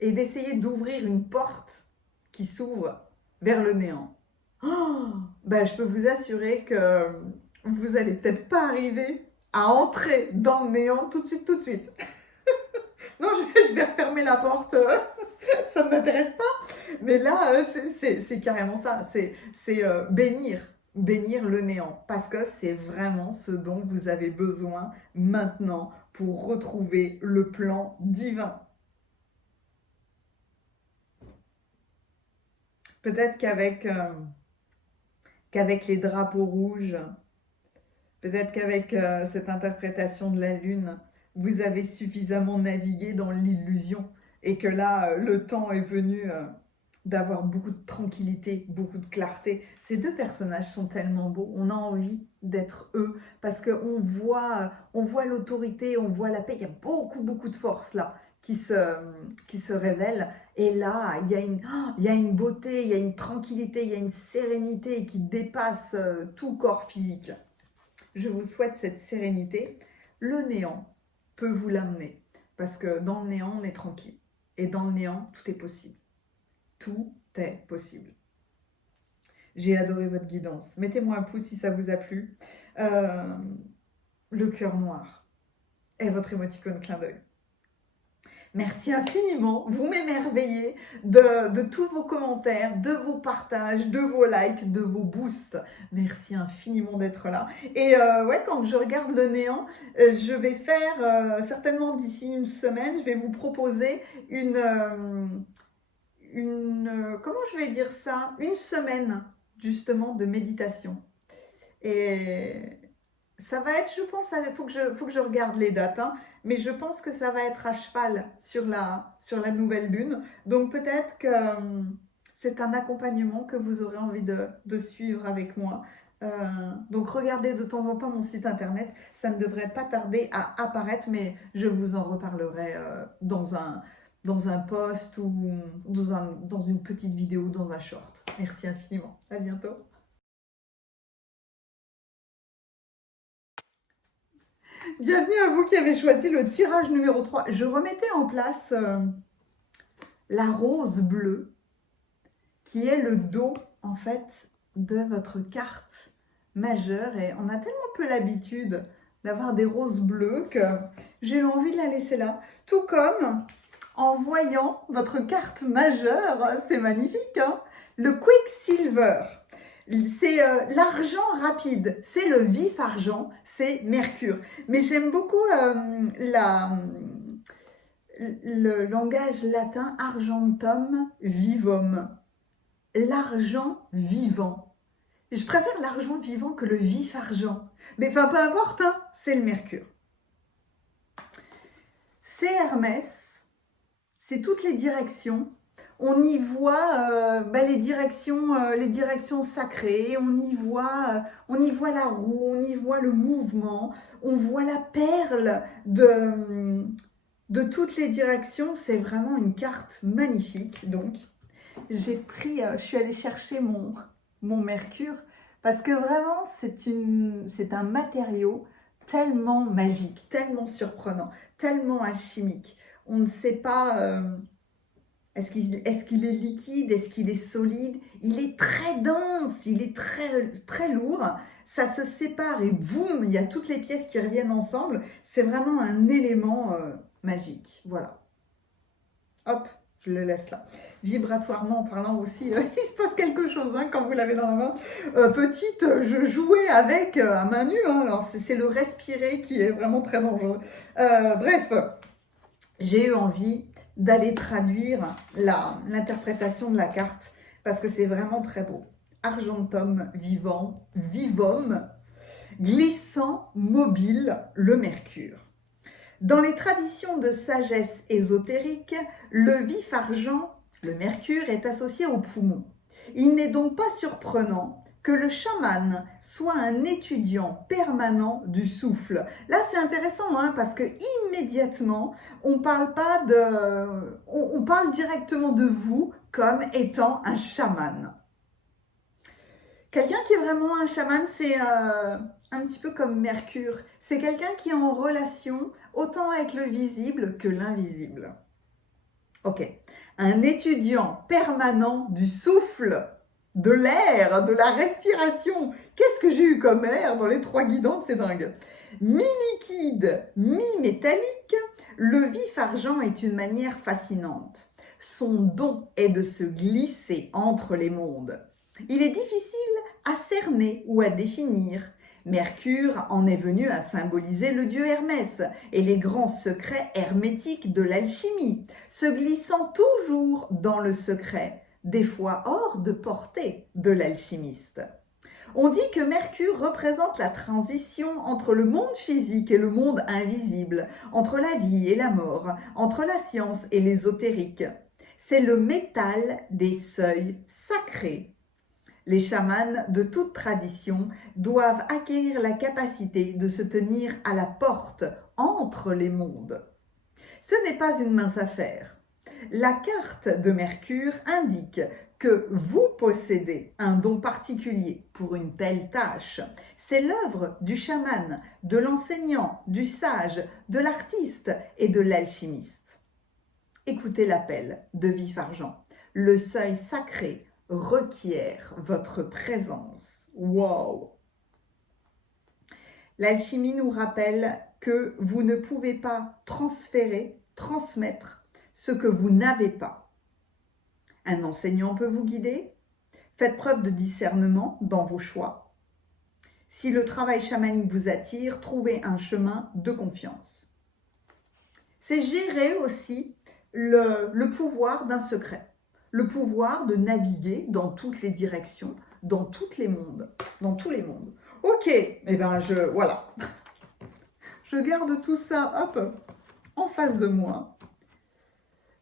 et d'essayer d'ouvrir une porte qui s'ouvre vers le néant. Je peux vous assurer que vous allez peut-être pas arriver à entrer dans le néant tout de suite. Non, je vais refermer la porte, ça ne m'intéresse pas. Mais là, c'est carrément ça, c'est bénir le néant, parce que c'est vraiment ce dont vous avez besoin maintenant pour retrouver le plan divin. Peut-être qu'avec les drapeaux rouges, peut-être qu'avec cette interprétation de la lune, vous avez suffisamment navigué dans l'illusion et que là, le temps est venu d'avoir beaucoup de tranquillité, beaucoup de clarté. Ces deux personnages sont tellement beaux, on a envie d'être eux parce qu'on voit, l'autorité, on voit la paix, il y a beaucoup de force là qui se révèle. Et là, il y a une beauté, il y a une tranquillité, il y a une sérénité qui dépasse tout corps physique. Je vous souhaite cette sérénité. Le néant peut vous l'amener parce que dans le néant, on est tranquille. Et dans le néant, tout est possible. Tout est possible. J'ai adoré votre guidance. Mettez-moi un pouce si ça vous a plu. Euh, le cœur noir est votre émoticône clin d'œil. Merci infiniment, vous m'émerveillez de tous vos commentaires, de vos partages, de vos likes, de vos boosts. Merci infiniment d'être là. Et ouais, quand je regarde le néant, je vais faire, certainement d'ici une semaine, je vais vous proposer comment je vais dire ça? Une semaine justement de méditation. Et ça va être, je pense, il faut que je regarde les dates, hein, mais je pense que ça va être à cheval sur la nouvelle lune. Donc peut-être que c'est un accompagnement que vous aurez envie de suivre avec moi. Donc regardez de temps en temps mon site internet, ça ne devrait pas tarder à apparaître, mais je vous en reparlerai dans un post ou dans une petite vidéo, dans un short. Merci infiniment, à bientôt. Bienvenue à vous qui avez choisi le tirage numéro 3. Je remettais en place la rose bleue, qui est le dos, en fait, de votre carte majeure. Et on a tellement peu l'habitude d'avoir des roses bleues que j'ai eu envie de la laisser là. Tout comme, en voyant votre carte majeure, c'est magnifique, hein, le Quicksilver. C'est l'argent rapide, c'est le vif argent, c'est Mercure. Mais j'aime beaucoup le langage latin argentum vivum, l'argent vivant. Je préfère l'argent vivant que le vif argent. Mais enfin, peu importe, hein, c'est le Mercure. C'est Hermès, c'est toutes les directions. On y voit les directions sacrées, on y voit la roue, on y voit le mouvement, on voit la perle de toutes les directions. C'est vraiment une carte magnifique. Donc, je suis allée chercher mon Mercure parce que vraiment, c'est un matériau tellement magique, tellement surprenant, tellement alchimique. On ne sait pas... Est-ce qu'il est liquide? Est-ce qu'il est solide? Il est très dense, il est très, très lourd. Ça se sépare et boum, il y a toutes les pièces qui reviennent ensemble. C'est vraiment un élément magique. Voilà. Hop, je le laisse là. Vibratoirement en parlant aussi, il se passe quelque chose hein, quand vous l'avez dans la main. Petite, je jouais avec à main nue. Hein, alors c'est le respirer qui est vraiment très dangereux. Bref, j'ai eu envie d'aller traduire l'interprétation de la carte parce que c'est vraiment très beau. Argentum vivant, vivum, glissant, mobile, le Mercure. Dans les traditions de sagesse ésotérique, le vif argent, le Mercure, est associé au poumon. Il n'est donc pas surprenant que le chaman soit un étudiant permanent du souffle. Là, c'est intéressant hein, parce que immédiatement, on parle directement de vous comme étant un chaman. Quelqu'un qui est vraiment un chaman, c'est un petit peu comme Mercure. C'est quelqu'un qui est en relation autant avec le visible que l'invisible. Ok. Un étudiant permanent du souffle, de l'air, de la respiration. Qu'est-ce que j'ai eu comme air dans les 3 guidants? C'est dingue. Mi-liquide, mi-métallique, le vif argent est une manière fascinante. Son don est de se glisser entre les mondes. Il est difficile à cerner ou à définir. Mercure en est venu à symboliser le dieu Hermès et les grands secrets hermétiques de l'alchimie, se glissant toujours dans le secret, des fois hors de portée de l'alchimiste. On dit que Mercure représente la transition entre le monde physique et le monde invisible, entre la vie et la mort, entre la science et l'ésotérique. C'est le métal des seuils sacrés. Les chamans de toute tradition doivent acquérir la capacité de se tenir à la porte entre les mondes. Ce n'est pas une mince affaire. La carte de Mercure indique que vous possédez un don particulier pour une telle tâche. C'est l'œuvre du chaman, de l'enseignant, du sage, de l'artiste et de l'alchimiste. Écoutez l'appel de vif argent. Le seuil sacré requiert votre présence. Wow! L'alchimie nous rappelle que vous ne pouvez pas transmettre ce que vous n'avez pas. Un enseignant peut vous guider. Faites preuve de discernement dans vos choix. Si le travail chamanique vous attire, trouvez un chemin de confiance. C'est gérer aussi le pouvoir d'un secret, le pouvoir de naviguer dans toutes les directions, dans tous les mondes. Ok, et ben voilà. Je garde tout ça, hop, en face de moi.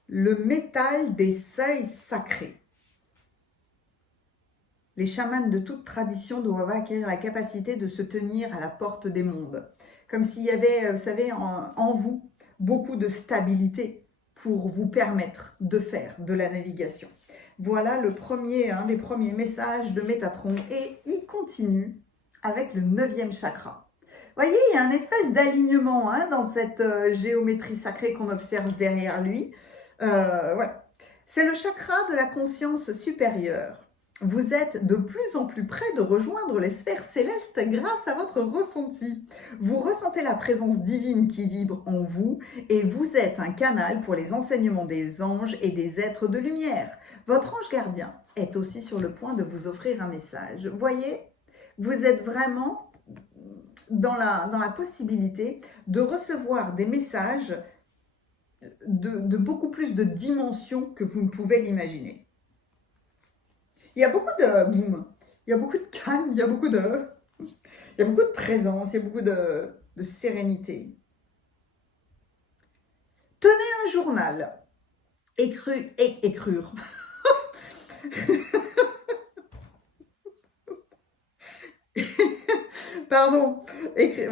Le métal des seuils sacrés. Les chamans de toute tradition doivent acquérir la capacité de se tenir à la porte des mondes. Comme s'il y avait, vous savez, en vous, beaucoup de stabilité pour vous permettre de faire de la navigation. Voilà un des premiers messages de Métatron et il continue avec le 9e chakra. Vous voyez, il y a un espèce d'alignement dans cette géométrie sacrée qu'on observe derrière lui. Ouais. C'est le chakra de la conscience supérieure. Vous êtes de plus en plus près de rejoindre les sphères célestes grâce à votre ressenti. Vous ressentez la présence divine qui vibre en vous et vous êtes un canal pour les enseignements des anges et des êtres de lumière. Votre ange gardien est aussi sur le point de vous offrir un message. Vous voyez, vous êtes vraiment dans la possibilité de recevoir des messages de beaucoup plus de dimensions que vous ne pouvez l'imaginer. Il y a beaucoup de boum, il y a beaucoup de calme, il y a beaucoup de présence, il y a beaucoup de sérénité. Tenez un journal, écrire. Pardon,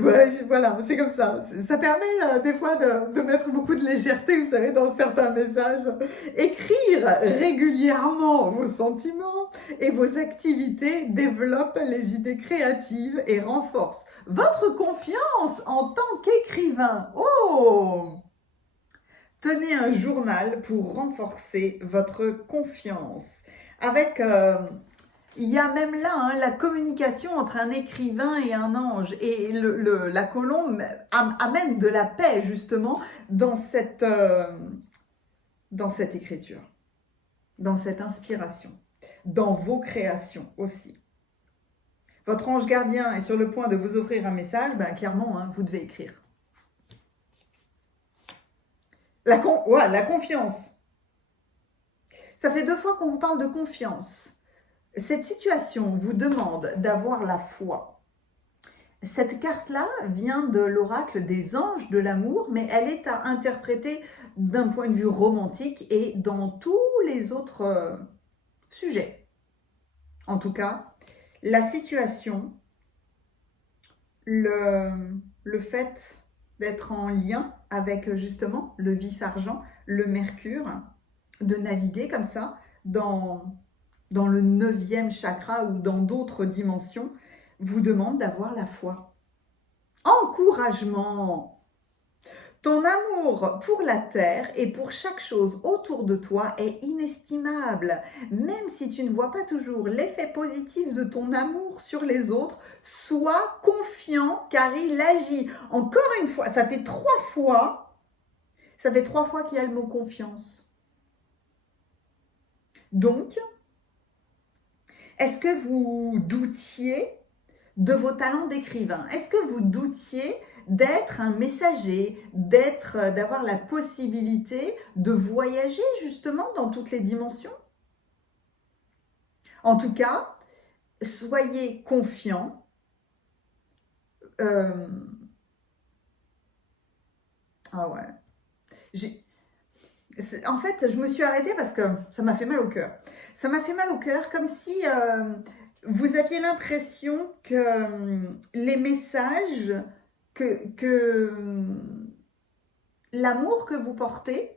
voilà, c'est comme ça. Ça permet des fois de mettre beaucoup de légèreté, vous savez, dans certains messages. Écrire régulièrement vos sentiments et vos activités développe les idées créatives et renforce votre confiance en tant qu'écrivain. Oh! Tenez un journal pour renforcer votre confiance. Avec... il y a même là la communication entre un écrivain et un ange. Et la colombe amène de la paix, justement, dans cette écriture, dans cette inspiration, dans vos créations aussi. Votre ange gardien est sur le point de vous offrir un message, clairement, vous devez écrire. La confiance. Ça fait 2 fois qu'on vous parle de confiance. Cette situation vous demande d'avoir la foi. Cette carte-là vient de l'oracle des anges de l'amour, mais elle est à interpréter d'un point de vue romantique et dans tous les autres sujets. En tout cas, la situation, le fait d'être en lien avec justement le vif argent, le mercure, de naviguer comme ça dans le 9e chakra ou dans d'autres dimensions, vous demande d'avoir la foi. Encouragement. Ton amour pour la terre et pour chaque chose autour de toi est inestimable. Même si tu ne vois pas toujours l'effet positif de ton amour sur les autres, sois confiant car il agit. Encore une fois, ça fait 3 fois qu'il y a le mot confiance. Donc, est-ce que vous doutiez de vos talents d'écrivain? Est-ce que vous doutiez d'être un messager, d'avoir la possibilité de voyager justement dans toutes les dimensions? En tout cas, soyez confiants. Ah ouais. En fait, je me suis arrêtée parce que ça m'a fait mal au cœur. Ça m'a fait mal au cœur comme si vous aviez l'impression que les messages, que l'amour que vous portez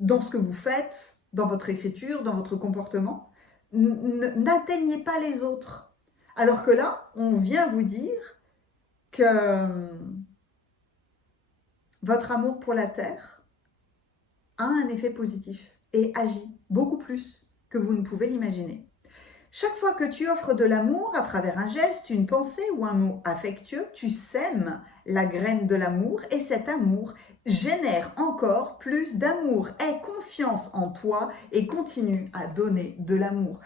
dans ce que vous faites, dans votre écriture, dans votre comportement, n'atteignait pas les autres. Alors que là, on vient vous dire que votre amour pour la terre a un effet positif et agit beaucoup plus que vous ne pouvez l'imaginer. Chaque fois que tu offres de l'amour à travers un geste, une pensée ou un mot affectueux, tu sèmes la graine de l'amour et cet amour génère encore plus d'amour. Aie confiance en toi et continue à donner de l'amour.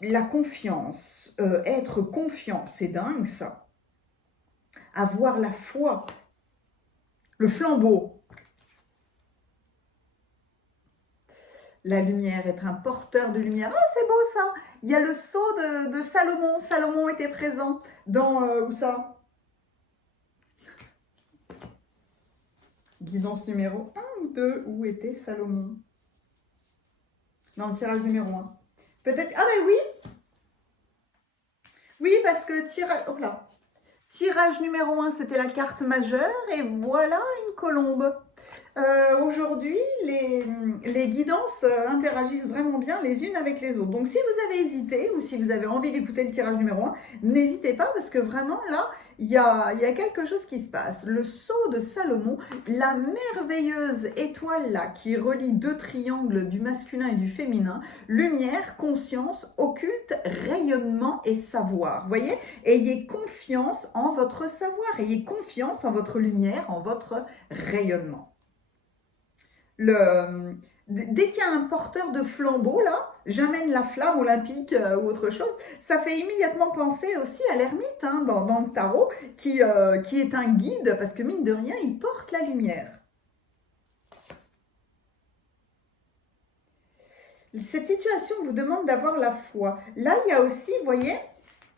La confiance, être confiant, c'est dingue ça. Avoir la foi, le flambeau. La lumière, être un porteur de lumière. Ah, c'est beau ça. Il y a le sceau de Salomon. Salomon était présent dans, où ça? Guidance numéro 1 ou 2, où était Salomon? Dans le tirage numéro 1. Peut-être, ah ben oui. Oui, parce que oh là. Tirage numéro 1, c'était la carte majeure et voilà une colombe. Aujourd'hui, les guidances interagissent vraiment bien les unes avec les autres. Donc, si vous avez hésité ou si vous avez envie d'écouter le tirage numéro 1, n'hésitez pas parce que vraiment, là, il y a quelque chose qui se passe. Le sceau de Salomon, la merveilleuse étoile là qui relie deux triangles du masculin et du féminin, lumière, conscience, occulte, rayonnement et savoir. Vous voyez? Ayez confiance en votre savoir, ayez confiance en votre lumière, en votre rayonnement. Dès qu'il y a un porteur de flambeau, là, j'amène la flamme olympique ou autre chose, ça fait immédiatement penser aussi à l'ermite hein, dans le tarot, qui est un guide, parce que mine de rien, il porte la lumière. Cette situation vous demande d'avoir la foi. Là, il y a aussi, vous voyez,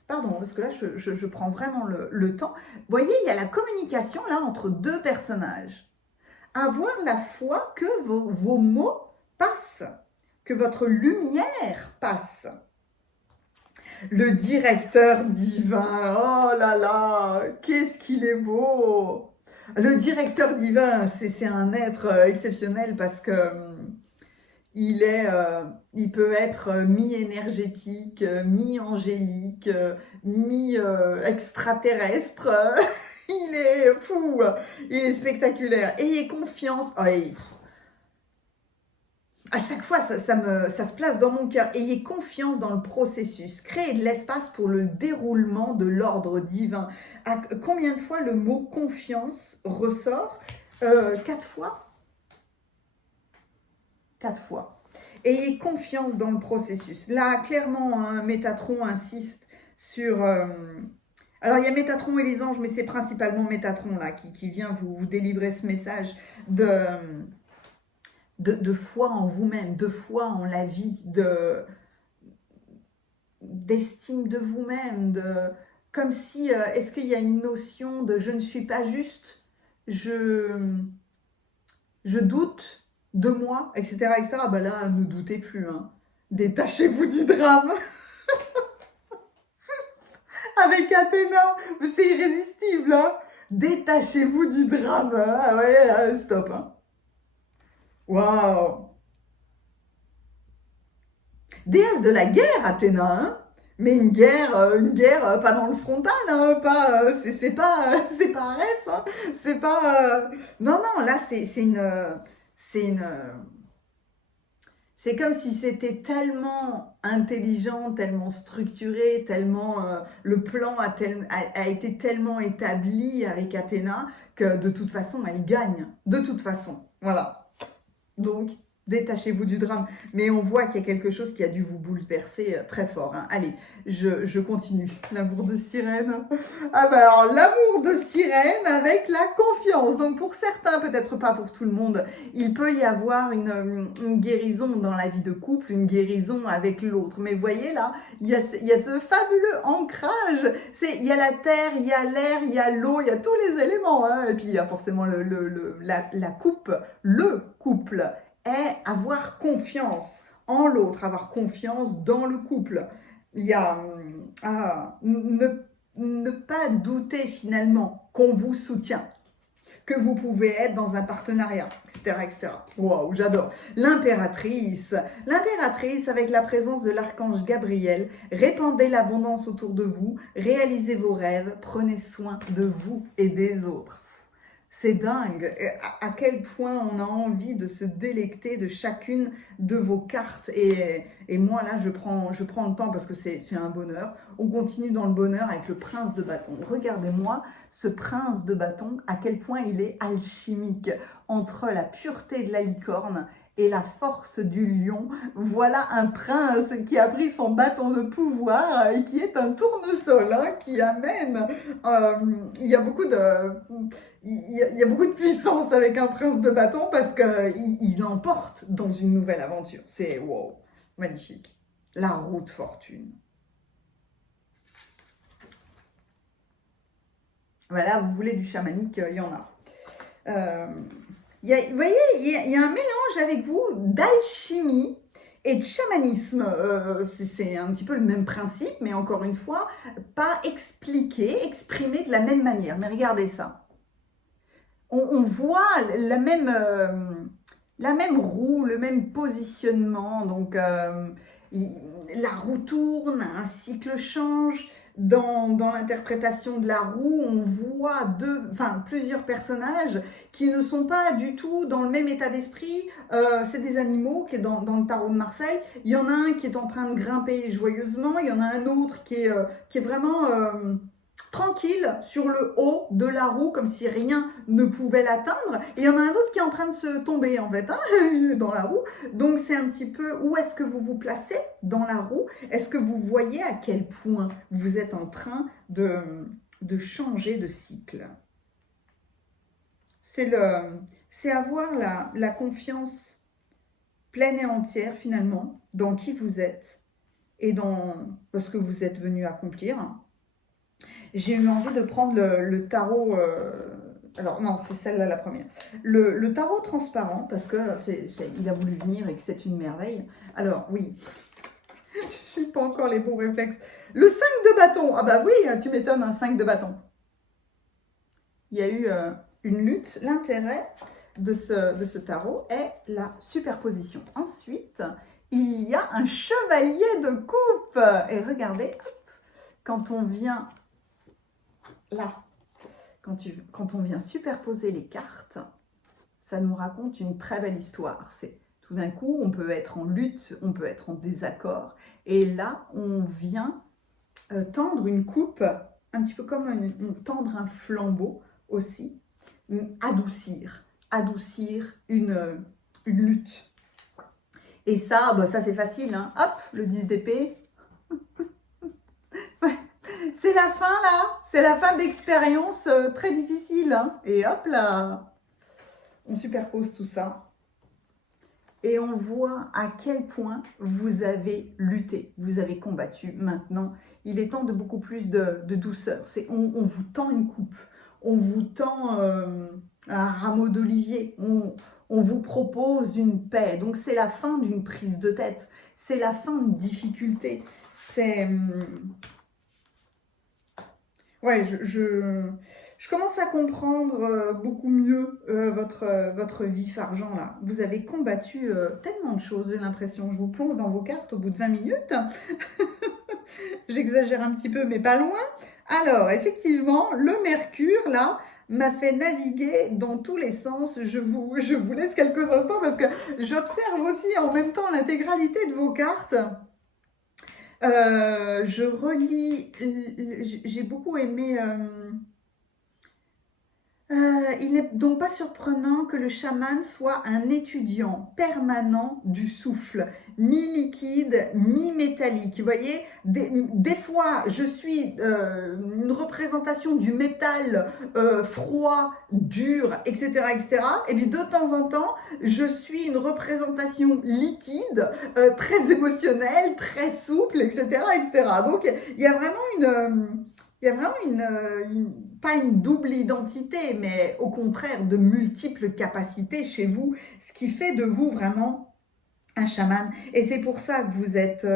pardon, parce que là, je prends vraiment le temps. Vous voyez, il y a la communication là entre deux personnages. Avoir la foi que vos mots passent, que votre lumière passe. Le directeur divin, oh là là, qu'est-ce qu'il est beau! Le directeur divin, c'est un être exceptionnel parce que il peut être mi-énergétique, mi-angélique, mi-extraterrestre. Il est fou, il est spectaculaire. Ayez confiance. Oh, à chaque fois, ça se place dans mon cœur. Ayez confiance dans le processus. Créez de l'espace pour le déroulement de l'ordre divin. Combien de fois le mot confiance ressort 4 fois 4 fois. Ayez confiance dans le processus. Là, clairement, hein, Métatron insiste sur... alors, il y a Métatron et les anges, mais c'est principalement Métatron là, qui vient vous délivrer ce message de foi en vous-même, de foi en la vie, d'estime de vous-même, comme si, est-ce qu'il y a une notion de « je ne suis pas juste », je doute de moi, etc. etc. Ben là, ne doutez plus, hein. Détachez-vous du drame. Avec Athéna, c'est irrésistible, hein. Détachez-vous du drame. Ah ouais, stop. Hein. Waouh. Déesse de la guerre, Athéna, hein. Mais une guerre pas dans le frontal, hein, pas, c'est pas Arès, hein, c'est pas, non, non, là, c'est comme si c'était tellement intelligent, tellement structuré, tellement le plan a été tellement établi avec Athéna que de toute façon, elle gagne. De toute façon, voilà. Donc, détachez-vous du drame. Mais on voit qu'il y a quelque chose qui a dû vous bouleverser très fort. Hein. Allez, je continue. L'amour de sirène. Ah ben alors, l'amour de sirène avec la confiance. Donc pour certains, peut-être pas pour tout le monde, il peut y avoir une guérison dans la vie de couple, une guérison avec l'autre. Mais vous voyez là, il y a ce fabuleux ancrage. Il y a la terre, il y a l'air, il y a l'eau, il y a tous les éléments. Hein. Et puis il y a forcément la coupe, le couple. Est avoir confiance en l'autre, avoir confiance dans le couple. Il y a ne pas douter finalement qu'on vous soutient, que vous pouvez être dans un partenariat, etc. etc. Waouh, j'adore. L'impératrice avec la présence de l'archange Gabriel, répandez l'abondance autour de vous, réalisez vos rêves, prenez soin de vous et des autres. C'est dingue à quel point on a envie de se délecter de chacune de vos cartes. Et moi, là, je prends le temps parce que c'est un bonheur. On continue dans le bonheur avec le prince de bâton. Regardez-moi ce prince de bâton, à quel point il est alchimique. Entre la pureté de la licorne et la force du lion, voilà un prince qui a pris son bâton de pouvoir et qui est un tournesol, hein, qui amène... il y a beaucoup de... Il y a beaucoup de puissance avec un prince de bâton parce qu'il l'emporte dans une nouvelle aventure. C'est wow, magnifique. La roue de fortune. Voilà, vous voulez du chamanique, il y en a. Vous voyez, il y a un mélange avec vous d'alchimie et de chamanisme. C'est un petit peu le même principe, mais encore une fois, pas expliqué, exprimé de la même manière. Mais regardez ça. On voit la même roue, le même positionnement. Donc, la roue tourne, un cycle change. Dans l'interprétation de la roue, on voit plusieurs personnages qui ne sont pas du tout dans le même état d'esprit. C'est des animaux qui est dans le tarot de Marseille. Il y en a un qui est en train de grimper joyeusement. Il y en a un autre qui est vraiment... tranquille sur le haut de la roue, comme si rien ne pouvait l'atteindre. Et il y en a un autre qui est en train de se tomber, en fait, hein, dans la roue. Donc, c'est un petit peu, où est-ce que vous vous placez dans la roue? Est-ce que vous voyez à quel point vous êtes en train de changer de cycle? C'est avoir la confiance pleine et entière, finalement, dans qui vous êtes et dans ce que vous êtes venu accomplir. J'ai eu envie de prendre le tarot, alors non, c'est celle-là la première. Le tarot transparent, parce que il a voulu venir et que c'est une merveille. Alors, oui, je n'ai pas encore les bons réflexes. Le 5 de bâton, ah bah oui, tu m'étonnes, un 5 de bâton. Il y a eu une lutte. L'intérêt de ce tarot est la superposition. Ensuite, il y a un chevalier de coupe. Et regardez, hop, quand on vient... Là, quand on vient superposer les cartes, ça nous raconte une très belle histoire. C'est tout d'un coup, on peut être en lutte, on peut être en désaccord. Et là, on vient tendre une coupe, un petit peu comme tendre un flambeau aussi, adoucir une lutte. Et ça, ça c'est facile, hein. Hop, le 10 d'épée. C'est la fin là, c'est la fin d'expérience très difficile. Hein. Et hop là, on superpose tout ça. Et on voit à quel point vous avez lutté, vous avez combattu. Maintenant, il est temps de beaucoup plus de douceur. On vous tend une coupe, on vous tend un rameau d'olivier, on vous propose une paix. Donc c'est la fin d'une prise de tête, c'est la fin d'une difficulté. C'est... Ouais, je commence à comprendre beaucoup mieux votre vif argent là. Vous avez combattu tellement de choses, j'ai l'impression. Je vous plonge dans vos cartes au bout de 20 minutes. J'exagère un petit peu, mais pas loin. Alors, effectivement, le Mercure là m'a fait naviguer dans tous les sens. Je vous laisse quelques instants parce que j'observe aussi en même temps l'intégralité de vos cartes. Je relis, j'ai beaucoup aimé... il n'est donc pas surprenant que le chaman soit un étudiant permanent du souffle, mi-liquide, mi-métallique. Vous voyez, des fois, je suis une représentation du métal froid, dur, etc., etc. Et puis, de temps en temps, je suis une représentation liquide, très émotionnelle, très souple, etc., etc. Donc, il y a vraiment pas une double identité, mais au contraire de multiples capacités chez vous, ce qui fait de vous vraiment un chaman. Et c'est pour ça que vous êtes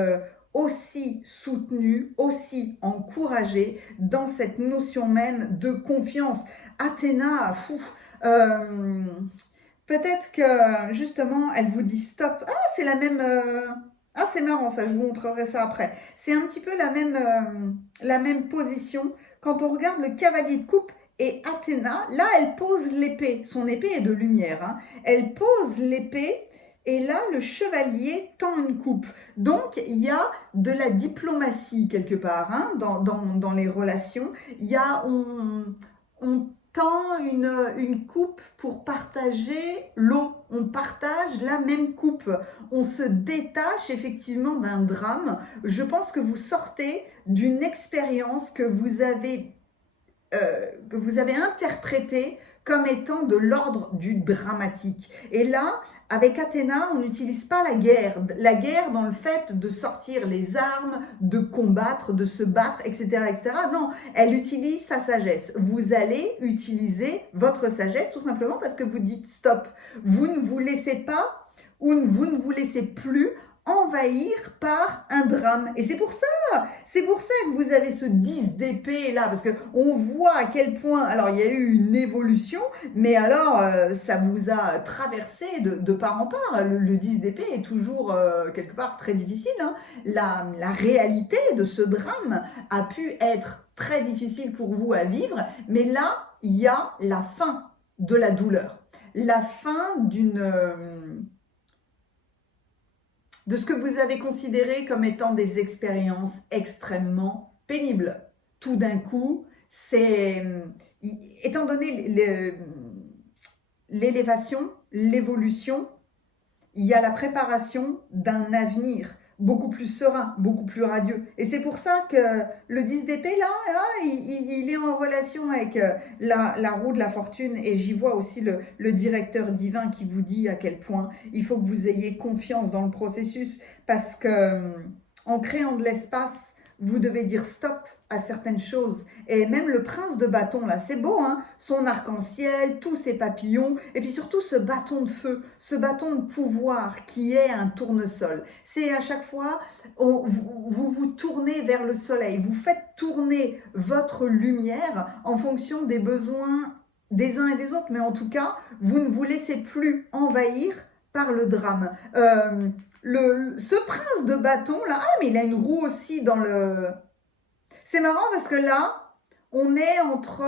aussi soutenu, aussi encouragé dans cette notion même de confiance. Athéna, peut-être que justement, elle vous dit stop. Ah, c'est la même... Ah, c'est marrant ça, je vous montrerai ça après. C'est un petit peu la même position. Quand on regarde le cavalier de coupe, Et Athéna, là, elle pose l'épée. Son épée est de lumière. Hein. Elle pose l'épée et là, le chevalier tend une coupe. Donc, il y a de la diplomatie quelque part hein, dans les relations. Il y a, on tend une coupe pour partager l'eau. On partage la même coupe. On se détache effectivement d'un drame. Je pense que vous sortez d'une expérience que vous avez interprétée comme étant de l'ordre du dramatique. Et là, avec Athéna, on n'utilise pas la guerre dans le fait de sortir les armes, de combattre, de se battre, etc., etc. Non, elle utilise sa sagesse. Vous allez utiliser votre sagesse tout simplement parce que vous dites stop. Vous ne vous laissez pas ou vous ne vous laissez plus envahir par un drame. Et c'est pour ça que vous avez ce 10 d'épée là, parce qu'on voit à quel point, alors il y a eu une évolution, mais alors ça vous a traversé de part en part. Le 10 d'épée est toujours quelque part très difficile. Hein. La réalité de ce drame a pu être très difficile pour vous à vivre, mais là, il y a la fin de la douleur, la fin de ce que vous avez considéré comme étant des expériences extrêmement pénibles. Tout d'un coup, étant donné l'élévation, l'évolution, il y a la préparation d'un avenir beaucoup plus serein, beaucoup plus radieux. Et c'est pour ça que le 10 d'épée, là, il est en relation avec la roue de la fortune. Et j'y vois aussi le directeur divin qui vous dit à quel point il faut que vous ayez confiance dans le processus. Parce que en créant de l'espace, vous devez dire stop à certaines choses. Et même le prince de bâton, là, c'est beau, hein, son arc-en-ciel, tous ses papillons, et puis surtout ce bâton de feu, ce bâton de pouvoir qui est un tournesol. C'est à chaque fois, vous tournez vers le soleil, vous faites tourner votre lumière en fonction des besoins des uns et des autres, mais en tout cas, vous ne vous laissez plus envahir par le drame. Ce prince de bâton, là, mais il a une roue aussi dans le... C'est marrant parce que là, on est entre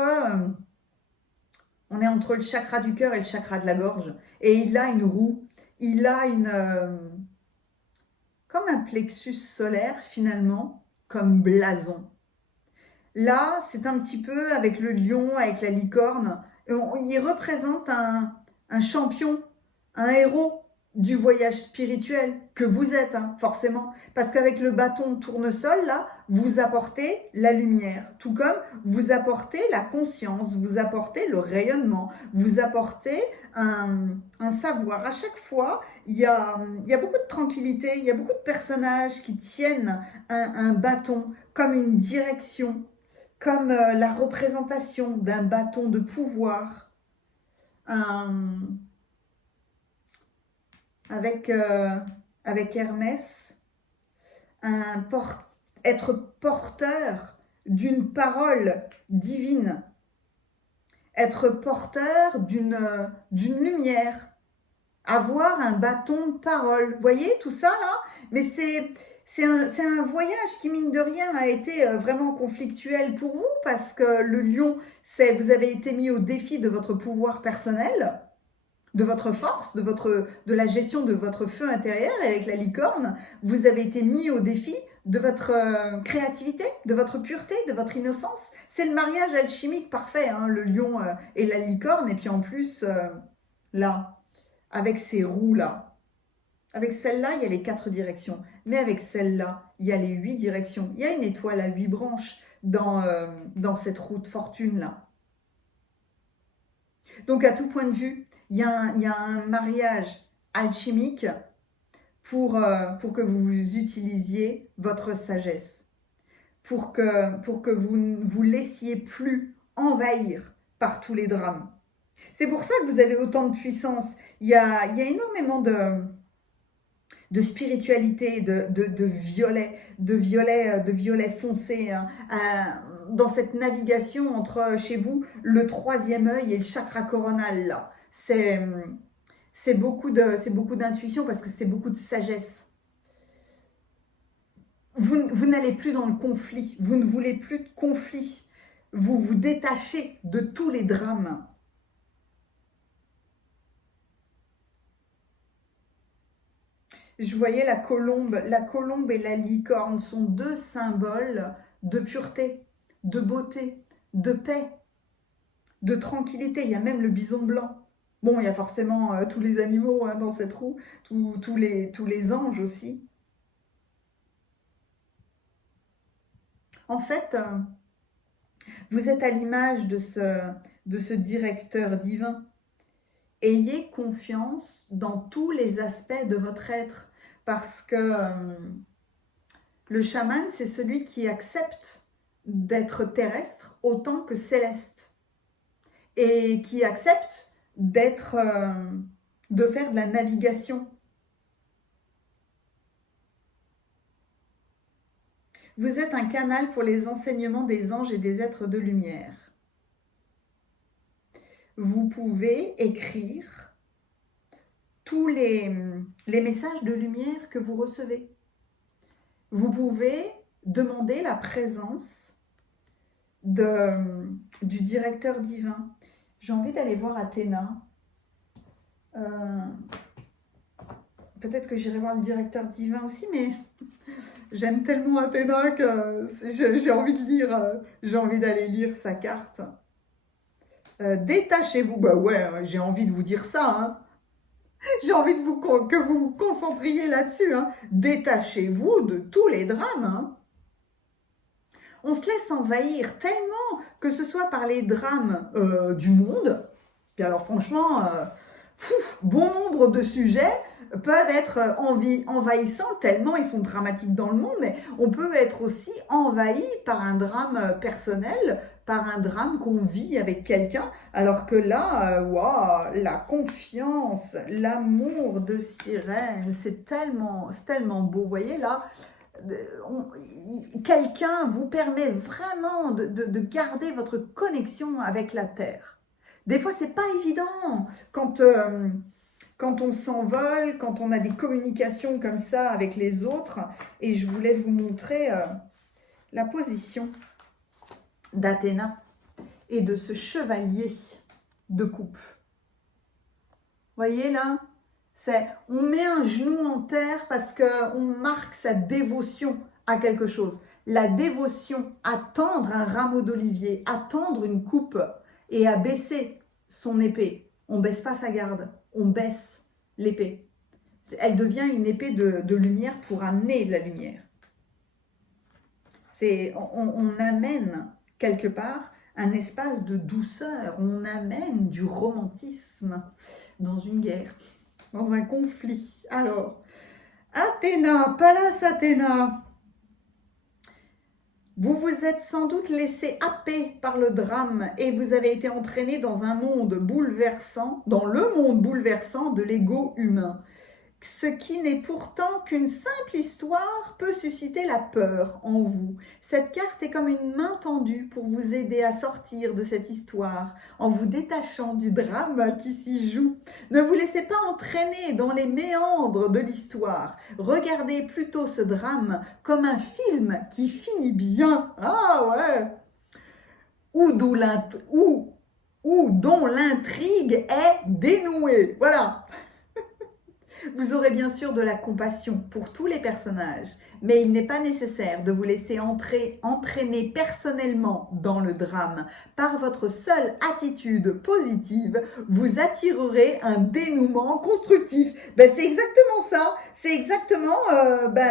le chakra du cœur et le chakra de la gorge. Et il a une roue, il a comme un plexus solaire finalement, comme blason. Là, c'est un petit peu avec le lion, avec la licorne. Il représente un champion, un héros du voyage spirituel que vous êtes, hein, forcément. Parce qu'avec le bâton tournesol, là, vous apportez la lumière. Tout comme vous apportez la conscience, vous apportez le rayonnement, vous apportez un savoir. À chaque fois, il y a beaucoup de tranquillité, il y a beaucoup de personnages qui tiennent un bâton comme une direction, comme la représentation d'un bâton de pouvoir, avec Hermès, être porteur d'une parole divine, être porteur d'une lumière, avoir un bâton de parole. Vous voyez tout ça là? Mais c'est un voyage qui, mine de rien, a été vraiment conflictuel pour vous parce que le lion, vous avez été mis au défi de votre pouvoir personnel, de votre force, de la gestion de votre feu intérieur. Et avec la licorne, vous avez été mis au défi de votre créativité, de votre pureté, de votre innocence. C'est le mariage alchimique parfait, hein, le lion et la licorne. Et puis en plus, là, avec ces roues-là, avec celle-là, il y a les 4 directions. Mais avec celle-là, il y a les 8 directions. Il y a une étoile à 8 branches dans cette roue de fortune-là. Donc, à tout point de vue, il y a un mariage alchimique pour que vous utilisiez votre sagesse. Pour que vous ne vous laissiez plus envahir par tous les drames. C'est pour ça que vous avez autant de puissance. Il y a énormément de spiritualité, de violet foncé, hein, dans cette navigation entre, chez vous, le 3e œil et le chakra coronal, là. C'est beaucoup d'intuition parce que c'est beaucoup de sagesse. Vous n'allez plus dans le conflit, vous ne voulez plus de conflit. vous vous détachez de tous les drames. Je voyais la colombe et la licorne sont deux symboles de pureté, de beauté, de paix, de tranquillité. Il y a même le bison blanc. Bon, il y a forcément tous les animaux dans cette roue, tous les anges aussi. En fait, vous êtes à l'image de ce directeur divin. Ayez confiance dans tous les aspects de votre être, parce que le chaman, c'est celui qui accepte d'être terrestre autant que céleste, et qui accepte de faire de la navigation. Vous êtes un canal pour les enseignements des anges et des êtres de lumière. Vous pouvez écrire tous les messages de lumière que vous recevez. Vous pouvez demander la présence du directeur divin. J'ai envie d'aller voir Athéna. Peut-être que j'irai voir le directeur divin aussi, mais j'aime tellement Athéna que j'ai envie de lire, j'ai envie d'aller lire sa carte. Détachez-vous, bah ouais, j'ai envie de vous dire ça, hein. J'ai envie que vous vous concentriez là-dessus, hein. Détachez-vous de tous les drames, hein. On se laisse envahir tellement, que ce soit par les drames du monde, puis alors franchement, bon nombre de sujets peuvent être envahissants tellement ils sont dramatiques dans le monde, mais on peut être aussi envahi par un drame personnel, par un drame qu'on vit avec quelqu'un, alors que là, wow, la confiance, l'amour de Sirène, c'est tellement beau, vous voyez là, quelqu'un vous permet vraiment de garder votre connexion avec la Terre. Des fois, c'est pas évident quand on s'envole, quand on a des communications comme ça avec les autres. Et je voulais vous montrer la position d'Athéna et de ce chevalier de coupe. Vous voyez là, on met un genou en terre parce qu'on marque sa dévotion à quelque chose. La dévotion à tendre un rameau d'olivier, à tendre une coupe et à baisser son épée. On ne baisse pas sa garde, on baisse l'épée. Elle devient une épée de lumière pour amener de la lumière. On amène quelque part un espace de douceur, on amène du romantisme dans une guerre, dans un conflit. Alors, Athéna, Pallas Athéna, vous vous êtes sans doute laissé happer par le drame et vous avez été entraîné dans un monde bouleversant, dans le monde bouleversant de l'ego humain. Ce qui n'est pourtant qu'une simple histoire peut susciter la peur en vous. Cette carte est comme une main tendue pour vous aider à sortir de cette histoire en vous détachant du drame qui s'y joue. Ne vous laissez pas entraîner dans les méandres de l'histoire. Regardez plutôt ce drame comme un film qui finit bien. Ah ouais! Ou dont l'intrigue est dénouée. Voilà! Vous aurez bien sûr de la compassion pour tous les personnages, mais il n'est pas nécessaire de vous laisser entraîner personnellement dans le drame. Par votre seule attitude positive, vous attirerez un dénouement constructif. Ben, c'est exactement ça, c'est exactement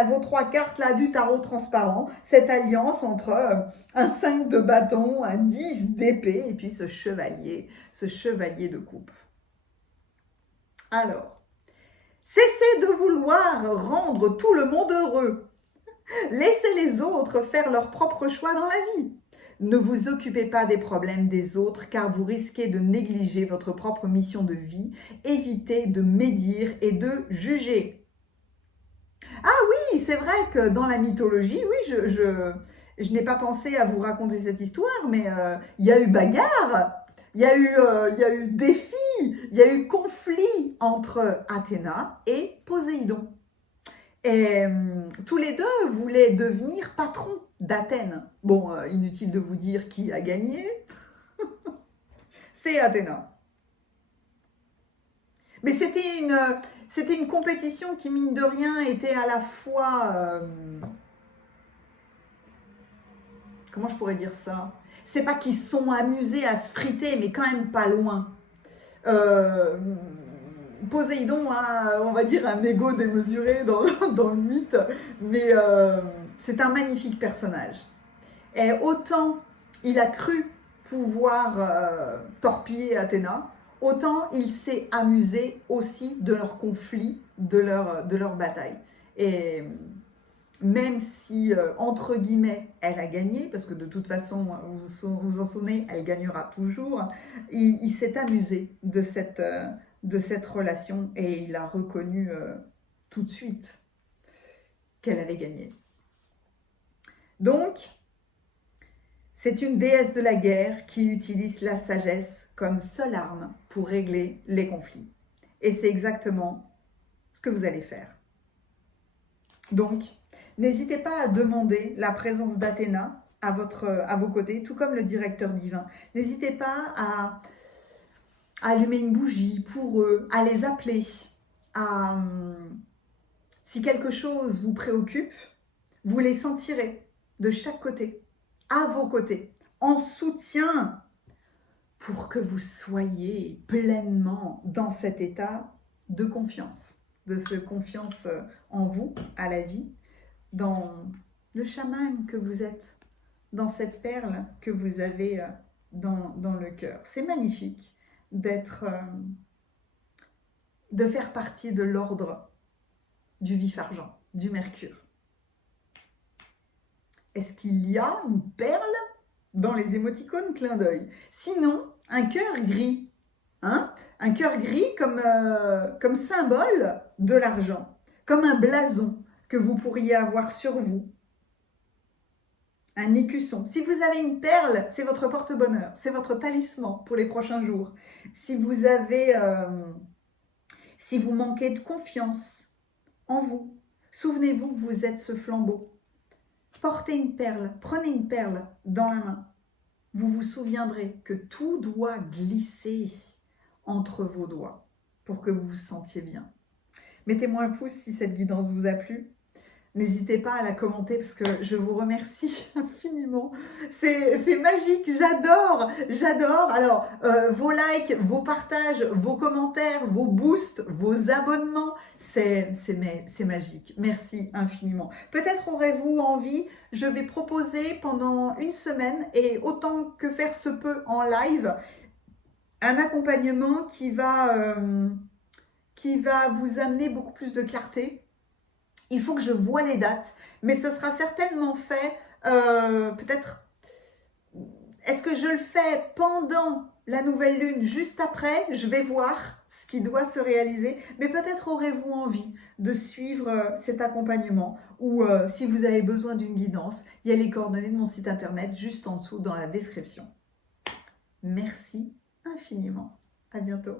vos 3 cartes là du tarot transparent, cette alliance entre un 5 de bâton, un 10 d'épée et puis ce chevalier de coupe. Alors, cessez de vouloir rendre tout le monde heureux. Laissez les autres faire leurs propres choix dans la vie. Ne vous occupez pas des problèmes des autres car vous risquez de négliger votre propre mission de vie. Évitez de médire et de juger. Ah oui, c'est vrai que dans la mythologie, oui, je n'ai pas pensé à vous raconter cette histoire, mais il y a eu bagarre. Il y a eu défi, il y a eu conflit entre Athéna et Poséidon. Et tous les deux voulaient devenir patrons d'Athènes. Bon, inutile de vous dire qui a gagné. C'est Athéna. Mais c'était une compétition qui, mine de rien, était à la fois... comment je pourrais dire ça? C'est pas qu'ils se sont amusés à se friter, mais quand même pas loin. Poséidon a, on va dire, un ego démesuré dans le mythe, mais c'est un magnifique personnage. Et autant il a cru pouvoir torpiller Athéna, autant il s'est amusé aussi de leur conflit, de leur bataille. Et même si, entre guillemets, elle a gagné, parce que de toute façon, vous vous en souvenez, elle gagnera toujours, il s'est amusé de cette relation et il a reconnu tout de suite qu'elle avait gagné. Donc, c'est une déesse de la guerre qui utilise la sagesse comme seule arme pour régler les conflits. Et c'est exactement ce que vous allez faire. Donc, n'hésitez pas à demander la présence d'Athéna à vos côtés, tout comme le directeur divin. N'hésitez pas à allumer une bougie pour eux, à les appeler. Si quelque chose vous préoccupe, vous les sentirez de chaque côté, à vos côtés, en soutien, pour que vous soyez pleinement dans cet état de confiance, de cette confiance en vous, à la vie, dans le chaman que vous êtes, dans cette perle que vous avez dans le cœur. C'est magnifique de faire partie de l'ordre du vif argent, du mercure. Est-ce qu'il y a une perle dans les émoticônes clin d'œil? Sinon, un cœur gris. Hein? Un cœur gris comme symbole de l'argent, comme un blason que vous pourriez avoir sur vous. Un écusson. Si vous avez une perle, c'est votre porte-bonheur, c'est votre talisman pour les prochains jours. Si vous manquez de confiance en vous, souvenez-vous que vous êtes ce flambeau. Portez une perle, prenez une perle dans la main. Vous vous souviendrez que tout doit glisser entre vos doigts pour que vous vous sentiez bien. Mettez-moi un pouce si cette guidance vous a plu. N'hésitez pas à la commenter parce que je vous remercie infiniment. C'est magique, j'adore. Alors, vos likes, vos partages, vos commentaires, vos boosts, vos abonnements, c'est magique. Merci infiniment. Peut-être aurez-vous envie, je vais proposer pendant une semaine, et autant que faire se peut en live, un accompagnement qui va vous amener beaucoup plus de clarté. Il faut que je voie les dates, mais ce sera certainement fait, peut-être, est-ce que je le fais pendant la nouvelle lune, juste après? Je vais voir ce qui doit se réaliser, mais peut-être aurez-vous envie de suivre cet accompagnement, ou si vous avez besoin d'une guidance, il y a les coordonnées de mon site internet juste en dessous dans la description. Merci infiniment, à bientôt.